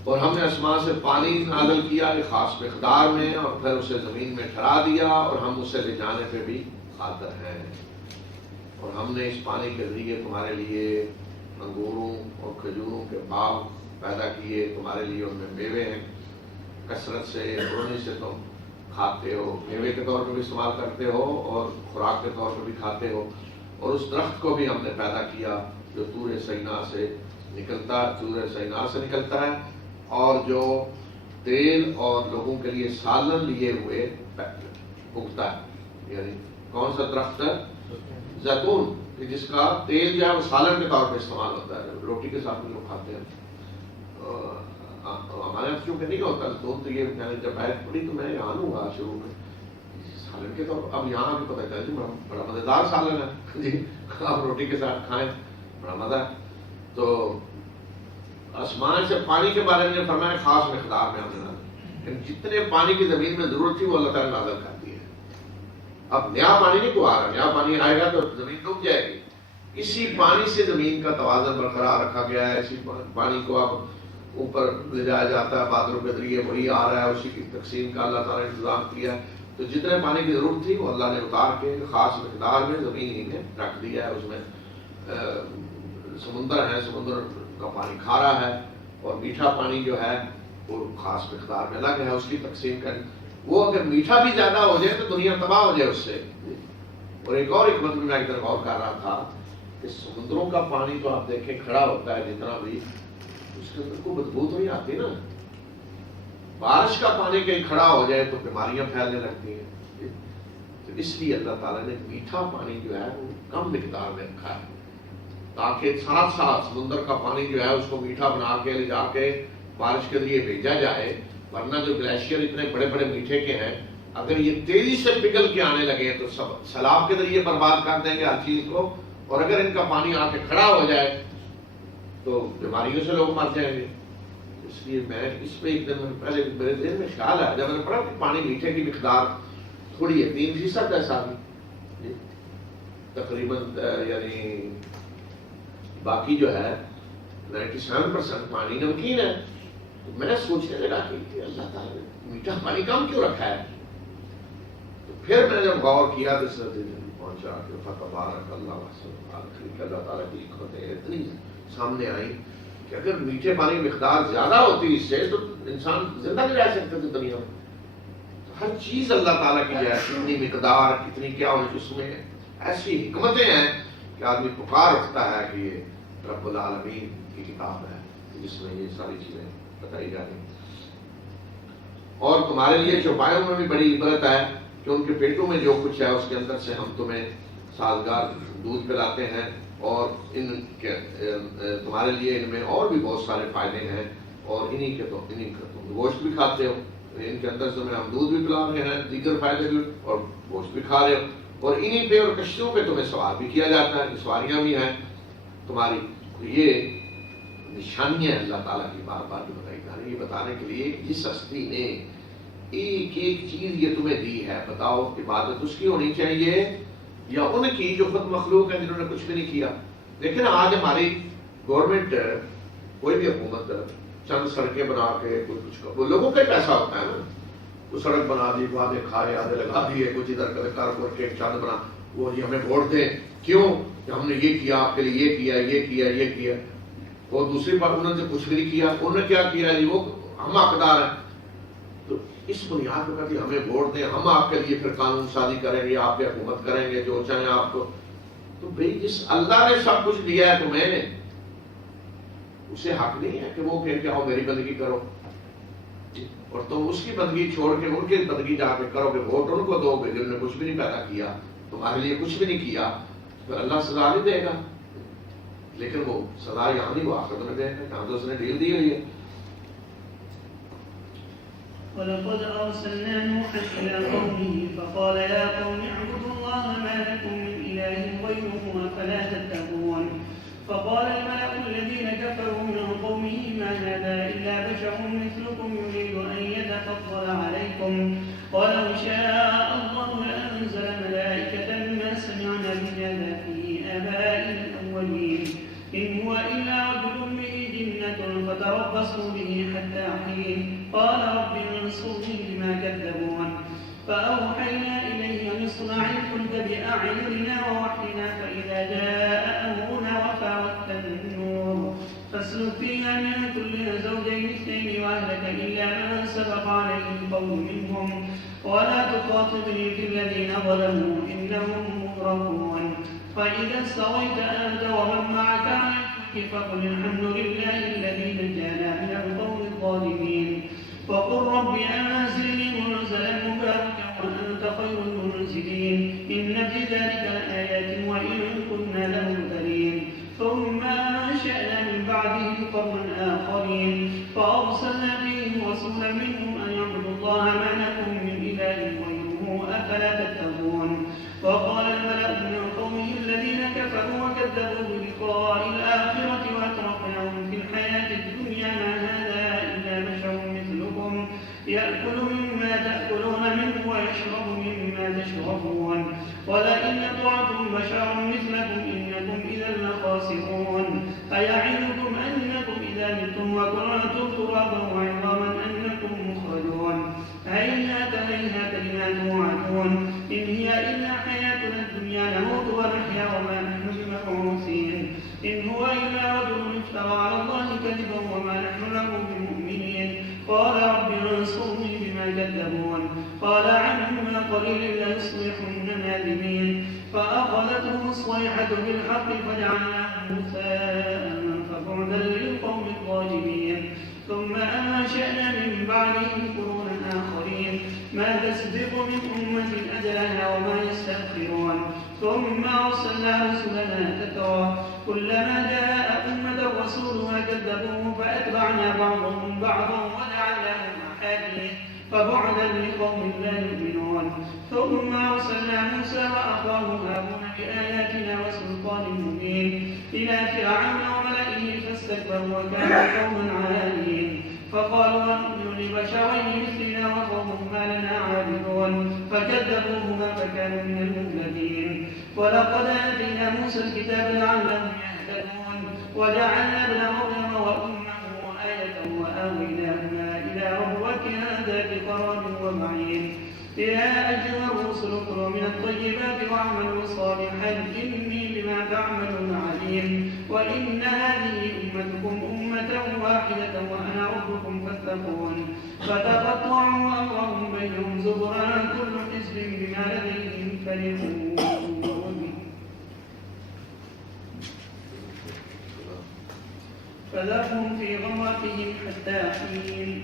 اور ہم نے آسمان سے پانی نازل کیا ایک خاص مقدار میں، اور پھر اسے زمین میں ٹھہرا دیا، اور ہم اسے لے جانے پہ بھی قادر ہیں۔ اور ہم نے اس پانی کے ذریعے تمہارے لیے انگوروں اور کھجوروں کے باغ پیدا کیے، تمہارے لیے ان میں میوے ہیں، کثرت سے رونے سے تم کھاتے ہو، میوے کے طور پہ بھی استعمال کرتے ہو اور خوراک کے طور پہ بھی کھاتے ہو، اور اس درخت کو بھی ہم نے پیدا کیا جو طور سینا سے نکلتا ہے، اور جو تیل اور لوگوں کے لیے سالن لیے ہوئے اگتا ہے۔ یعنی کون سا درخت ہے؟ زیتون، جس کا تیل جو ہے وہ سالن کے طور پہ استعمال ہوتا ہے، روٹی کے ساتھ لوگ کھاتے ہیں۔ ہمارے یہاں چونکہ نہیں ہوتا زیتون، تو یہ میں نے جب آیت پڑھی تو میں یہاں ہوا شروع میں سالن کے طور پر، اب یہاں بھی پتہ چلا جی بڑا مزیدار سالن ہے جی، آپ روٹی کے ساتھ کھائیں، بڑا مزہ ہے۔ تو آسمان سے پانی کے بارے میں فرمایا خاص مقدار میں ہم نے، جتنے پانی کی زمین میں ضرورت تھی وہ اللہ تعالیٰ نازل کرتی ہے۔ اب نیا پانی نہیں کو آ رہا، نیا پانی آئے گا تو زمین ڈوب جائے گی، اسی پانی سے زمین کا توازن برقرار رکھا گیا ہے، اسی پانی کو اب اوپر لے جایا جاتا ہے بادلوں کے ذریعے، وہی آ رہا ہے، اسی کی تقسیم کا اللہ تعالیٰ نے انتظام کیا ہے۔ تو جتنے پانی کی ضرورت تھی وہ اللہ نے اتار کے خاص مقدار میں زمین ہی میں رکھ دیا ہے۔ اس میں سمندر ہے، سمندر کا پانی کھارا ہے، اور میٹھا پانی جو ہے وہ خاص مقدار میں الگ ہے، اس کی تقسیم کر، وہ اگر میٹھا بھی زیادہ ہو جائے تو دنیا تباہ ہو جائے اس سے۔ اور ایک اور حکمت میں ایک طرف غور کر رہا تھا کہ سمندروں کا پانی تو آپ دیکھیں کھڑا ہوتا ہے جتنا بھی، اس کے اندر کوئی بدبو تو نہیں آتی نا۔ بارش کا پانی کہیں کھڑا ہو جائے تو بیماریاں پھیلنے لگتی ہیں، تو اس لیے اللہ تعالیٰ نے میٹھا پانی جو ہے وہ کم مقدار میں رکھا ہے، تاکہ ساتھ ساتھ سمندر کا پانی جو ہے اس کو میٹھا بنا کے لے جا کے بارش کے لیے بھیجا جائے، ورنہ جو گلیشیئر اتنے بڑے بڑے میٹھے کے ہیں، اگر یہ تیزی سے پگھل کے آنے لگے تو سیلاب کے ذریعے برباد کر دیں گے ہر چیز کو، اور اگر ان کا پانی آ کے کھڑا ہو جائے تو بیماریوں سے لوگ مر جائیں گے۔ اس لیے میں اس پہ ایک دن پہلے میرے ذہن میں خیال ہے، جب میں نے پڑھا کہ پانی میٹھے کی مقدار تھوڑی ہے، 3% ایسا بھی تقریباً، یعنی باقی جو ہے 97% پانی نمکین ہے۔ تو میں سوچنے لگا کہ اللہ تعالیٰ نے میٹھا پانی کم کیوں رکھا ہے؟ تو پھر میں نے جب غور کیا تو اس پہنچا کہ فتبارک اللہ وحسن، اللہ تعالیٰ کی حکمتیں اتنی سامنے آئیں کہ اگر میٹھے پانی کی مقدار زیادہ ہوتی اس سے تو انسان زندہ نہیں رہ سکتے تھے دنیا میں۔ تو ہر چیز اللہ تعالیٰ کی جو ہے کتنی مقدار، کتنی کیا ہو، اس میں ایسی حکمتیں ہیں کہ آدمی پکار اٹھتا ہے کہ یہ رب العالمین کی کتاب ہے جس میں یہ ساری چیزیں بتائی جاتی ہیں۔ اور تمہارے لیے چوپایوں میں بھی بڑی عبرت ہے کہ ان کے پیٹوں میں جو کچھ ہے اس کے اندر سے ہم تمہیں سازگار دودھ پلاتے ہیں، اور ان کے تمہارے لیے ان میں اور بھی بہت سارے فائدے ہیں، اور انہی کا تم گوشت بھی کھاتے ہو، ان کے اندر سے ہم دودھ بھی پلا رہے ہیں، دیگر فائدے بھی، اور گوشت بھی کھا رہے ہو، اور انہی پہ اور کشتیوں پہ تمہیں سوار بھی کیا جاتا ہے، سواریاں بھی ہیں تمہاری۔ یہ نشانیاں اللہ تعالیٰ کی بار بار جو بتائی جا رہی ہے، یہ بتانے کے لیے کہ جس ہستی نے ایک ایک چیز یہ تمہیں دی ہے، بتاؤ عبادت اس کی ہونی چاہیے یا ان کی جو خود مخلوق ہیں جنہوں نے کچھ بھی نہیں کیا۔ لیکن آج ہماری گورنمنٹ، کوئی بھی حکومت چند سڑکیں بنا کے کچھ وہ لوگوں کا پیسہ ہوتا ہے نا، وہ سڑک بنا دی، آدھے کھائے آدھے لگا دیے، کچھ ادھر کر کے چند بنا، وہ جی ہمیں ووٹ دیں، کیوں کہ ہم نے یہ کیا آپ کے لیے، یہ کیا یہ کیا یہ کیا، اور دوسری بات انہوں نے کچھ بھی نہیں کیا، انہوں نے کیا کیا جی وہ ہم حقدار ہیں۔ تو اس بنیاد پر کہ ہمیں ووٹ دیں، ہم آپ کے لیے پھر قانون سازی کریں گے، آپ کی حکومت کریں گے جو چاہیں آپ کو، تو بھئی جس اللہ نے سب کچھ دیا ہے تمہیں، اسے حق نہیں ہے کہ وہ کہ آؤ میری بندگی کرو، اور تم اس کی بندگی چھوڑ کے ان کی بندگی جا کے کرو گے، ووٹ ان کو دو گے جنہوں نے کچھ بھی نہیں پیدا کیا، تمہارے لیے کچھ بھی نہیں کیا، پھر اللہ سزا نہیں دے گا۔ لیکن وہ سزا یہاں نہیں، وہ آخرت میں دے گا، یہاں تو اس نے ڈیل دی ہوئی ہے۔ وَلَقَدْ أَرْسَلْنَا نُوحًا إِلَىٰ قَوْمِهِ فَقَالَ يَا قَوْمِ اعْبُدُوا اللَّهَ مَا لَكُم مِّنْ إِلَٰهٍ غَيْرُهُ أَفَلَا تَتَّقُونَ فَقَالَ الْمَلَأُ الَّذِينَ كَفَرُوا مِنْ قَوْمِهِ مَا هَٰذَا إِلَّا بَشَرٌ مِّثْلُكُمْ يُرِيدُ أَن يَتَفَضَّلَ عَلَيْكُمْ وَلَوْ شَاءَ اللَّهُ لَأَنزَلَ مَلَائِكَةً مَّا سَمِعْنَا بِهَٰذَا فِي آبَائِنَا الْأَوَّلِينَ إِنْ هُوَ إِلَّا رَجُلٌ بِهِ جِنَّةٌ فَتَرَبَّصُوا بِهِ حَتَّىٰ حِينٍ قَالَ رَبِّ انصُرْنِي بِمَا كَذَّبُونِ فَأَوْحَيْنَا إِلَيْهِ أَنِ اصْنَعِ الْفُلْكَ بِأَعْيُنِنَا وَوَحْيِنَا فَإِذَا جَاءَ أَمْرُنَا وَفَارَتِ النُّورُ فاسلك فيها من كل زوجين اثنين وأهلك إلا من سبق عليه القول منهم ولا تخاطبني في الذين ظلموا إنهم مغرقون. فإذا استويت أنت ومن معك على الفلك فقل الحمد لله الذي نجانا من القوم الظالمين وقل رب أنزلني منزلا مباركا وأنت خير المنزلين إن في ذلك لآيات وإن كنا لمنذرين. ثم أنشأنا من بعدهم قرنا آخرين فأرسلنا فيهم رسولا منهم أن يعبدوا الله ما لكم من إله غيره أفلا تتقون. وقال الملأ من قومه الذين كفروا وكذبوا بلقاء الآخرة وأترفناهم في الحياة الدنيا ما هذا إلا بشر مثلكم يأكل مما تأكلون منه ويشرب مما تشربون ولئن أطعتم بشرا مثلكم إنكم إذا لخاسرون. أيعدكم أنكم إذا متم وكنتم ترابا وعظاما أنكم مخرجون. هيهات هيهات لما توعدون إن هي إلا حياتنا الدنيا نموت ونحيا وما نحن بمبعوثين إن هو إلا رجل افترى على الله كذبا وما نحن له بمؤمنين. قال رب انصرني بما كذبون قال عما قليل ليصبحن نادمين. فأخذتهم الصيحة بالحق فجعلناهم غثاء فبعدا للقوم الظالمين. ثم أنشأنا من بعدهم قرونا آخرين ما تسبق من أمة أجلها وما يستأخرون. ثم أرسلنا رسلنا تترى كلما جاء أمة رسولها كذبوه فأتبعنا بعضهم بعضا وجعلناهم أحاديث فبعدا لقوم لا يؤمنون. ثم أرسلنا موسى وأخاه هارون بآياتنا وسلطان مبين إلى فرعون وملئه فاستكبروا وكانوا قوما عالين فقالوا نؤمن لبشرين مثلنا وقومهما لنا عابدون فكذبوهما فكانوا من المهلكين. ولقد آتينا موسى الكتاب لعلهم يهتدون وجعلنا ابن مريم وأمه آية وآويناهما إلى ربوة ذات قرار ومعين. يا أيها الرسل كلوا من الطيبات واعملوا صالحا إني بما تعملون عليم. وإن هذه أمتكم أمة واحدة وأنا ربكم فاتقون. فتقطعوا أمرهم بينهم زبرا كل حزب بما لديهم فرحون. فذرهم في غمرتهم حتى حين.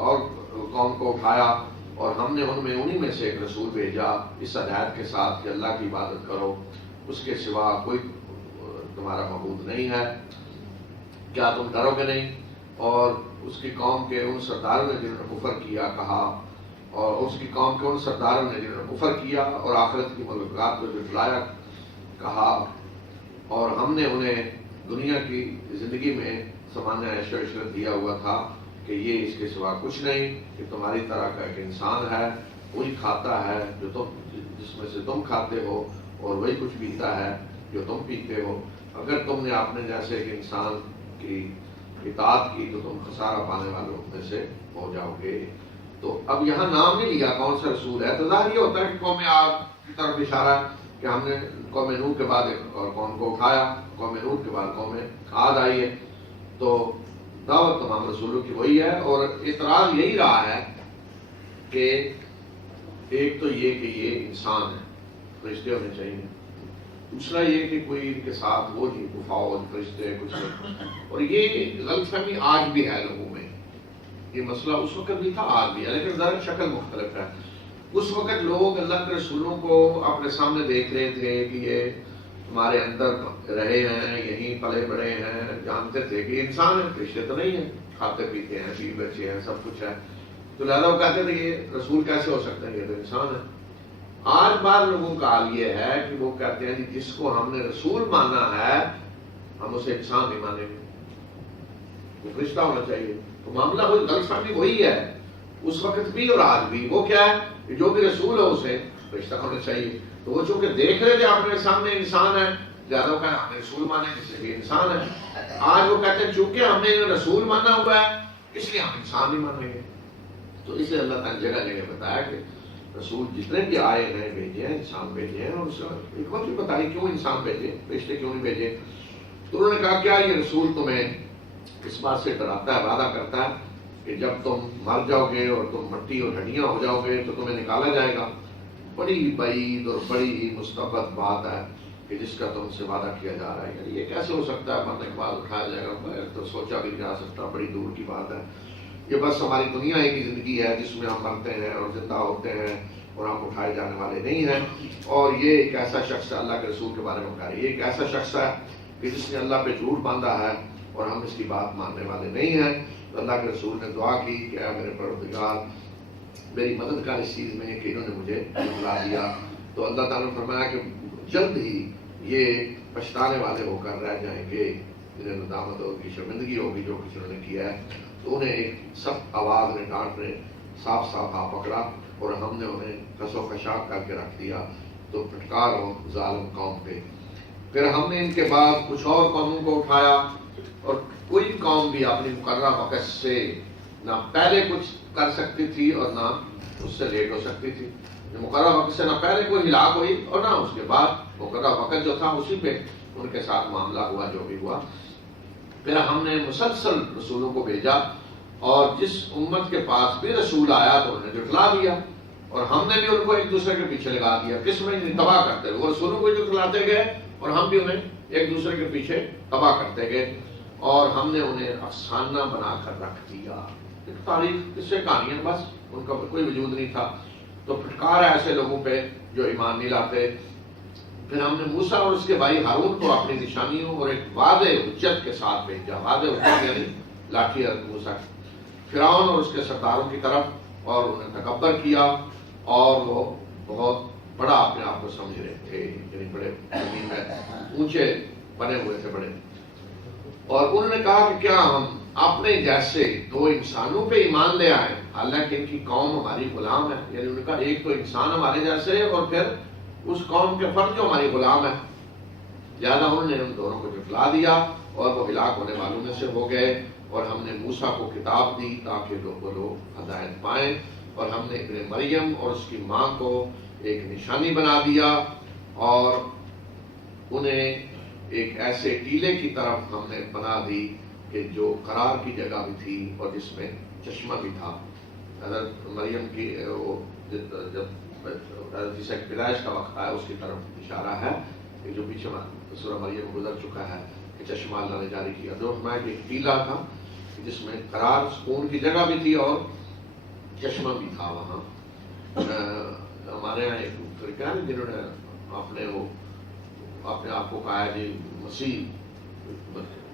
اور قوم کو اٹھایا اور ہم نے ان میں انہی میں سے ایک رسول بھیجا اس ہدایت کے ساتھ کہ اللہ کی عبادت کرو، اس کے سوا کوئی تمہارا معبود نہیں ہے، کیا تم ڈرو گے نہیں؟ اور اس کی قوم کے ان سرداروں نے جنہوں نے کفر کیا کہا، اور اس کی قوم کے ان سرداروں نے جنہوں نے کفر کیا اور آخرت کی ملکات کو جھٹلایا کہا، اور ہم نے انہیں دنیا کی زندگی میں سامانیہ عیش و عشرت دیا ہوا تھا کہ یہ اس کے سوا کچھ نہیں، کہ تمہاری طرح کا ایک انسان ہے، وہی کھاتا ہے جو جس میں سے تم کھاتے ہو، اور وہی کچھ پیتا ہے جو تم پیتے ہو۔ اگر تم نے اپنے جیسے ایک انسان کی اطاعت کی تو تم خسارہ پانے والوں میں سے ہو جاؤ گے۔ تو اب یہاں نام نہیں لیا کون سا رسول ہے، تو ظاہر یہ ہوتا ہے کہ قوم عاد کی طرف اشارہ ہے کہ ہم نے قوم نوح کے بعد ایک اور قوم کو اٹھایا، قوم نوح کے بعد قوم عاد آئی ہے، تو دعوت تمام رسولوں کی وہی ہے۔ اور اعتراض یہی رہا ہے کہ ایک تو یہ کہ یہ انسان ہے، فرشتے ہونے چاہیے، دوسرا یہ کہ کوئی ان کے ساتھ وہ نہیں فوج فرشتے کچھ نہیں، اور یہ غلط فہمی آج بھی ہے لوگوں میں۔ یہ مسئلہ اس وقت بھی تھا، آج بھی ہے، لیکن ذرا شکل مختلف ہے۔ اس وقت لوگ اللہ کے رسولوں کو اپنے سامنے دیکھ رہے تھے کہ یہ ہمارے اندر رہے ہیں، یہیں پلے بڑے ہیں، جانتے تھے کہ یہ انسان ہے، فرشتے تو نہیں ہیں، کھاتے پیتے ہیں، بیوی بچے ہیں، سب کچھ ہے، تو لہٰذا وہ کہتے تھے یہ رسول کیسے ہو سکتے ہیں، یہ تو انسان ہے۔ آج بعض لوگوں کا حال یہ ہے کہ وہ کہتے ہیں کہ جس کو ہم نے رسول مانا ہے ہم اسے انسان نہیں مانیں گے، وہ فرشتہ ہونا چاہیے۔ تو معاملہ وہی غلط فہمی وہی ہے اس وقت بھی اور آج بھی۔ وہ کیا ہے کہ جو بھی رسول ہے اسے فرشتہ ہونا چاہیے، تو وہ چونکہ دیکھ رہے تھے اپنے سامنے انسان ہے، لہٰذا وہ کہا ہم نے رسول مانے اس لیے انسان ہے۔ آج وہ کہتے ہیں چونکہ ہم نے رسول مانا ہوا ہے اس لیے ہم انسان نہیں مانیں گے۔ تو اس لیے اللہ تعالیٰ نے جگہ جگہ بتایا کہ رسول جتنے بھی آئے ہیں بھیجے ہیں، انسان بھیجے ہیں، اور اس حکمت بھی بتائی کیوں انسان بھیجے، فرشتے کیوں نہیں بھیجے۔ تو انہوں نے کہا کیا یہ رسول تمہیں اس بات سے ڈراتا ہے، وعدہ کرتا ہے کہ جب تم مر جاؤ گے اور تم مٹی اور ہڈیاں ہو جاؤ گے تو تمہیں نکالا جائے گا؟ بڑی ہی بعید اور بڑی ہی مستبد بات ہے کہ جس کا تم سے وعدہ کیا جا رہا ہے، یعنی یہ کیسے ہو سکتا ہے مرنے کے بعد اٹھایا جائے گا؟ تو سوچا بھی نہیں جا سکتا، بڑی دور کی بات ہے۔ یہ بس ہماری دنیا ہی کی زندگی ہے جس میں ہم مرتے ہیں اور زندہ ہوتے ہیں اور ہم اٹھائے جانے والے نہیں ہیں۔ اور یہ ایک ایسا شخص ہے، اللہ کے رسول کے بارے میں کہا یہ ایک ایسا شخص ہے کہ جس نے اللہ پہ جھوٹ باندھا ہے اور ہم اس کی بات ماننے والے نہیں ہیں۔ تو اللہ کے رسول نے دعا کی کہ اے میرے پروردگار میری مدد کر اس چیز میں کہ انہوں نے مجھے بلا دیا۔ تو اللہ تعالیٰ نے فرمایا کہ جلد ہی یہ پچھتانے والے ہو کر رہ جائیں گے، انہیں ندامت ہوگی، شرمندگی ہوگی جو کچھ انہوں نے کیا ہے۔ تو انہیں ایک سخت آواز نے ڈانٹ نے صاف صاف ہاتھ پکڑا اور ہم نے انہیں کس و خشاک کر کے رکھ دیا۔ تو پھٹکار ہو ظالم قوم پہ۔ پھر ہم نے ان کے بعد کچھ اور قوموں کو اٹھایا، اور کوئی قوم بھی اپنی مقررہ وقت سے نہ پہلے کچھ کر سکتی تھی اور نہ اس سے لیٹ ہو سکتی تھی۔ مقررہ وقت سے نہ پہلے کوئی ہلاک ہوئی اور نہ اس کے بعد، مقررہ وقت جو تھا اسی پہ ان کے ساتھ معاملہ ہوا جو بھی ہوا۔ پھر ہم نے مسلسل رسولوں کو بھیجا، اور جس امت کے پاس بھی رسول آیا تو انہوں نے جھٹلا دیا، اور ہم نے بھی ان کو ایک دوسرے کے پیچھے لگا دیا، کس میں تباہ کرتے ہوئے وہ رسولوں کو جھٹلاتے گئے اور ہم بھی انہیں ایک دوسرے کے پیچھے تباہ کرتے گئے، اور ہم نے انہیں افسانہ بنا کر رکھ دیا۔ ایک تاریخ اس سے کہانیاں، بس ان کا کوئی وجود نہیں تھا۔ تو پھٹکار ہے ایسے لوگوں پہ جو ایمان نہیں لاتے۔ پھر ہم نے موسیٰ اور اس کے بھائی ہارون کو اپنی نشانیوں اور ایک واضح حجت کے ساتھ بھیجا۔ واضح حجت یعنی لاٹھی موسیٰ فرعون اور اس کے سرداروں کی طرف، اور انہیں تکبر کیا، اور وہ بہت بڑا اپنے آپ کو سمجھ رہے تھے، یعنی بڑے زمین میں اونچے بنے ہوئے تھے بڑے۔ اور انہوں نے کہا کہ کیا ہم اپنے جیسے دو انسانوں پہ ایمان لے آئے حالانکہ ان کی قوم ہماری غلام ہے؟ یعنی انہوں نے کہا ایک تو انسان ہمارے جیسے اور پھر اس قوم کے فرد جو ہماری غلام ہے۔ لہٰذا انہوں نے ان دونوں کو جھٹلا دیا اور وہ ہلاک ہونے والوں میں سے ہو گئے۔ اور ہم نے موسیٰ کو کتاب دی تاکہ لوگ ہدایت پائیں، اور ہم نے ابن مریم اور اس کی ماں کو ایک نشانی بنا دیا، اور انہیں ایک ایسے ٹیلے کی طرف ہم نے بنا دی کہ جو قرار کی جگہ بھی تھی اور جس میں چشمہ بھی تھا۔ حضرت مریم کی جب حضرت عیسیٰ کی پیدائش کا وقت آیا اس کی طرف اشارہ ہے کہ جو پیچھے سورہ مریم گزر چکا ہے کہ چشمہ اللہ نے جاری کیا، جو ہمارا ایک ٹیلا تھا جس میں قرار سکون کی جگہ بھی تھی اور چشمہ بھی تھا وہاں. ہمارے یہاں ایک فرقہ ہے جنہوں نے اپنے آپ کو کہا ہے جی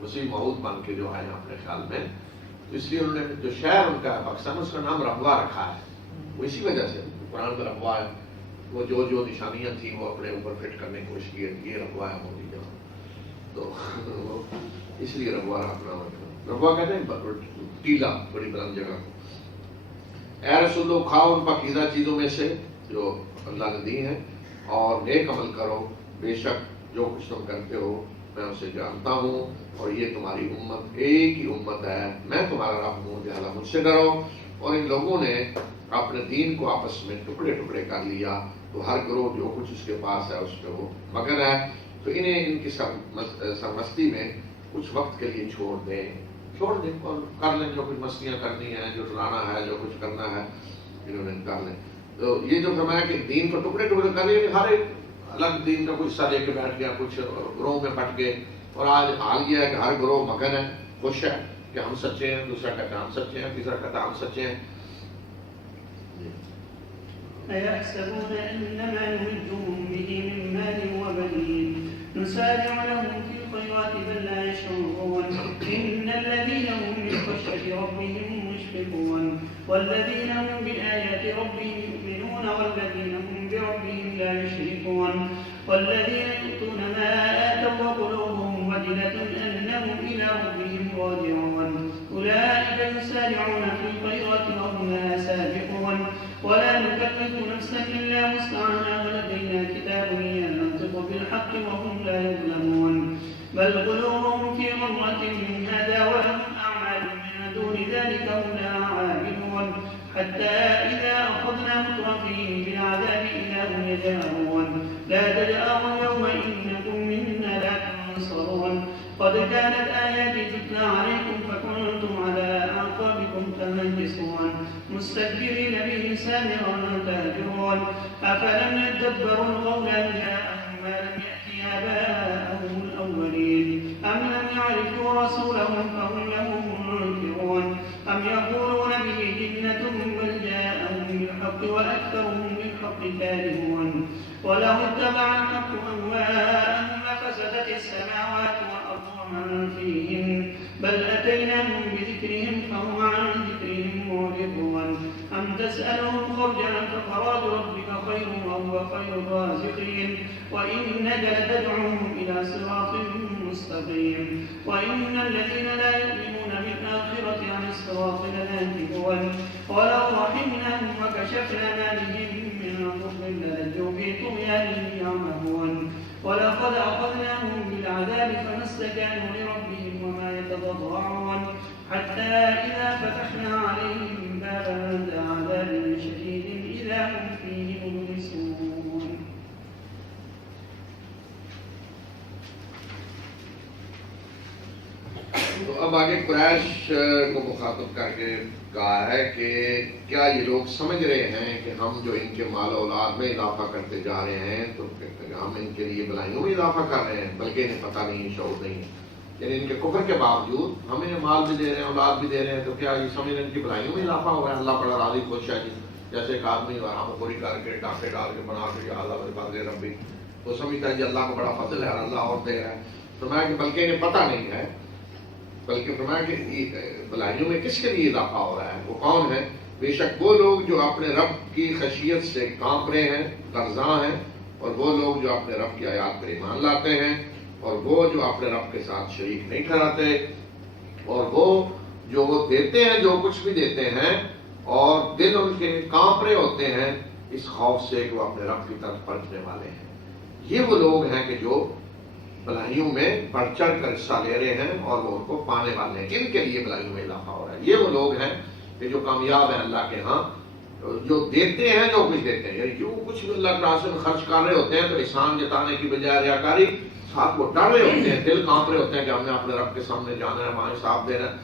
مسیح موعود بن کے جو آئے اپنے خیال میں، اس لیے انہوں نے جو شہر ان کا ہے پاکستان اس کا نام ربوہ رکھا ہے. وہ اسی وجہ سے قرآن میں ربوہ ہے، وہ جو نشانیاں تھیں وہ اپنے اوپر فٹ کرنے کی کوشش کی، یہ ربوہ ہے مودی جہاں، تو اس لیے ربوہ اپنا ربوہ کہتے ہیں ٹیلا، بڑی بلند جگہ کو. اے رسول لو کھاؤ ان پاکیزہ چیزوں میں سے جو اللہ نے دی ہیں، اور نیک عمل کرو، بے شک جو کچھ تم کرتے ہو میں اسے جانتا ہوں، اور یہ تمہاری امت ایک ہی امت ہے، میں تمہارا رب ہوں، لہذا مجھ سے ڈرو. اور ان لوگوں نے اپنے دین کو آپس میں ٹکڑے ٹکڑے کر لیا، تو ہر گروہ جو کچھ اس کے پاس ہے اس پہ وہ مگن ہے. تو انہیں ان کی سرمستی میں کچھ وقت کے لیے چھوڑ دیں اور کر لیں جو کچھ مستیاں کرنی ہیں، جو ٹلانا ہے، جو کچھ کرنا ہے انہوں نے کر لیں. تو یہ جو فرمایا کہ دین کو ٹکڑے ٹکڑے کر لیے، ہر ایک الگ دین کا کچھ حصہ لے کے بیٹھ گیا، کچھ گروہ میں بٹ گئے، اور آج حال یہ ہے کہ ہر گروہ مگن ہے، خوش ہے کہ ہم سچے ہیں، دوسرا کہتا ہے ہم سچے ہیں، تیسرا کہتا ہے ہم سچے ہیں. أيحسبون أنما نمدهم به من مال وبنين نسارع لهم في الخيرات بل لا يشعرون إن الذين هم من خشية ربهم مشفقون والذين هم بآيات ربهم يؤمنون والذين هم بربهم لا يشركون والذين يؤتون ما آتوا وقلوبهم وجلة أنهم إلى ربهم راجعون أولئك يسارعون في الخيرات وهم لها سابقون ولا نكلف نفسا إلا وسعها ولدينا كتاب ينطق بالحق وهم لا يظلمون بل قلوبهم في غمرة من هذا ولهم أعمال من دون ذلك هم لها عابدون حتى إذا أخذنا مترفين بالعذاب إذا هم يجأرون لا تجأروا اليوم إنكم منا لا تنصرون قد كانت آياتي تتلى عليكم فكنتم على أعقابكم تنكصون مستكبرين به سامرا تهجرون أفلم يدبروا القول أم جاءهم ما لم يأت آباءهم الأولين أم لم يعرفوا رسولهم فهم له منكرون أم يقولون به جنة بل جاءهم بالحق وأكثرهم للحق كارهون ولو اتبع الحق أهواءهم لفسدت السماوات والأرض ومن فيهن بل أتيناهم بذكرهم فهم عن ذكرهم معرضون أم تسألهم خرجا فخراج ربك خير وهو خير الرازقين وإنك لتدعوهم إلى صراط مستقيم وإن الذين لا يؤمنون بالآخرة عن الصراط لناكبون ولو رحمناهم وكشفنا ما بهم من ضر للجوا في طغيانهم يعمهون ولقد أخذناهم بالعذاب فما استكانوا لربهم وما يتضرعون حتى إذا فتحنا عليهم بابا ذا عذاب شديد إذا هم فيه مبلسون. تو اب آگے قریش کو مخاطب کر کے کہا ہے کہ کیا یہ لوگ سمجھ رہے ہیں کہ ہم جو ان کے مال و اولاد میں اضافہ کرتے جا رہے ہیں تو ہم ان کے لیے بلائیوں میں اضافہ کر رہے ہیں، بلکہ انہیں پتہ نہیں، شعور نہیں. یعنی ان کے کفر کے باوجود ہم انہیں مال بھی دے رہے ہیں، اولاد بھی دے رہے ہیں، تو کیا یہ سمجھ رہے ہیں ان کی بلائیوں میں اضافہ ہو رہا ہے؟ اللہ بڑا راضی خوش ہے جی. جیسے ایک آدمی آرام خوری کر کے ڈانٹے ڈال کے بنا کے اللہ میرے فضل ربی، وہ سمجھتا ہے جی اللہ کو بڑا فضل ہے اور اللہ اور دے رہا ہے. فرمایا کہ بلکہ انہیں پتہ نہیں ہے، بلکہ فرمایا کہ بلائیوں میں کس کے لیے اضافہ ہو رہا ہے. وہ کون ہے؟ بے شک وہ لوگ جو اپنے رب کی خشیت سے کانپ رہے ہیں، لرزاں ہیں، اور وہ لوگ جو اپنے رب کی آیات پر ایمان لاتے ہیں، اور وہ جو اپنے رب کے ساتھ شریک نہیں ٹھہراتے، اور وہ جو وہ دیتے ہیں جو کچھ بھی دیتے ہیں اور دل ان کے کانپ رہے ہوتے ہیں اس خوف سے کہ وہ اپنے رب کی طرف پلٹنے والے ہیں. یہ وہ لوگ ہیں کہ جو بلائیوں میں بڑھ چڑھ کر حصہ لے رہے ہیں اور وہ ان کو پانے والے ہیں. ان کے لیے بلائیوں میں اضافہ ہو رہا ہے. یہ وہ لوگ ہیں کہ جو کامیاب ہیں اللہ کے ہاں، جو دیتے ہیں جو کچھ دیتے ہیں، یعنی جو کچھ بھی اللہ کے راستے میں خرچ کر رہے ہوتے ہیں تو احسان جتانے کی بجائے ریاکاری، ساتھ وہ ڈر رہے ہوتے ہیں، دل کانپ رہے ہوتے ہیں کہ ہم نے اپنے رب کے سامنے جانا ہے، وہاں حساب دینا ہے.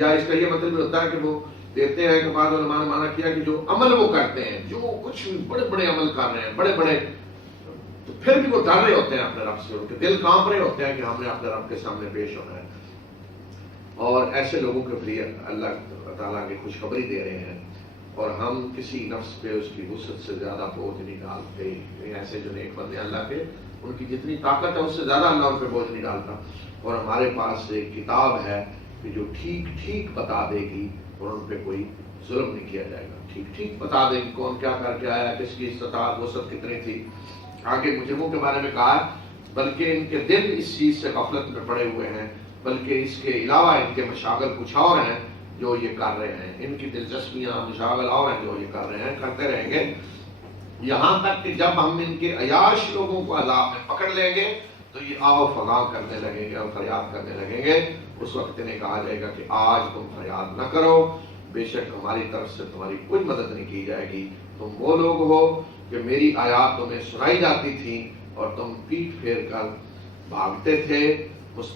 یا اس کا یہ مطلب بھی ہوتا ہے کہ وہ دیتے ہیں کہ بعض علماء نے مانا کیا کہ جو عمل وہ کرتے ہیں، جو کچھ بھی بڑے بڑے عمل کر رہے ہیں، بڑے بڑے، تو پھر بھی وہ ڈر رہے ہوتے ہیں اپنے رب سے، ان کے دل کانپ رہے ہوتے ہیں کہ ہم نے اپنے رب کے سامنے پیش ہونا ہے. اور ایسے لوگوں کے لیے اللہ تعالیٰ کی خوشخبری دے رہے ہیں. اور ہم کسی نفس پہ اس کی وسعت سے زیادہ بوجھ نہیں ڈالتے. ایسے جو نیک بندے اللہ کے ان کی جتنی طاقت ہے اس سے زیادہ اللہ ان پہ بوجھ نہیں ڈالتا. اور ہمارے پاس ایک کتاب ہے کہ جو ٹھیک ٹھیک بتا دے گی اور ان پہ کوئی ظلم نہیں کیا جائے گا. ٹھیک ٹھیک بتا دے گی کون کیا کر کے آیا, کس کی استطاعت وسعت کتنی تھی. آگے مجرموں کے بارے میں کہا بلکہ ان کے دل اس چیز سے غفلت میں پڑے ہوئے ہیں, بلکہ اس کے علاوہ ان کے مشاغل کچھ اور ہیں جو یہ کر رہے ہیں. ان کی دلچسپیاں مشاغل اور ہیں جو یہ کر رہے ہیں, کرتے رہیں گے یہاں تک کہ جب ہم ان کے عیاش لوگوں کو عذاب میں پکڑ لیں گے تو یہ آو فغاں کرنے لگیں گے اور فریاد کرنے لگیں گے. اس وقت انہیں کہا جائے گا کہ آج تم فریاد نہ کرو, بے شک ہماری طرف سے تمہاری کوئی مدد نہیں کی جائے گی. تم وہ لوگ ہو کہ میری آیات تمہیں سنائی جاتی تھی اور تم پیٹ پھیر کر بھاگتے تھے,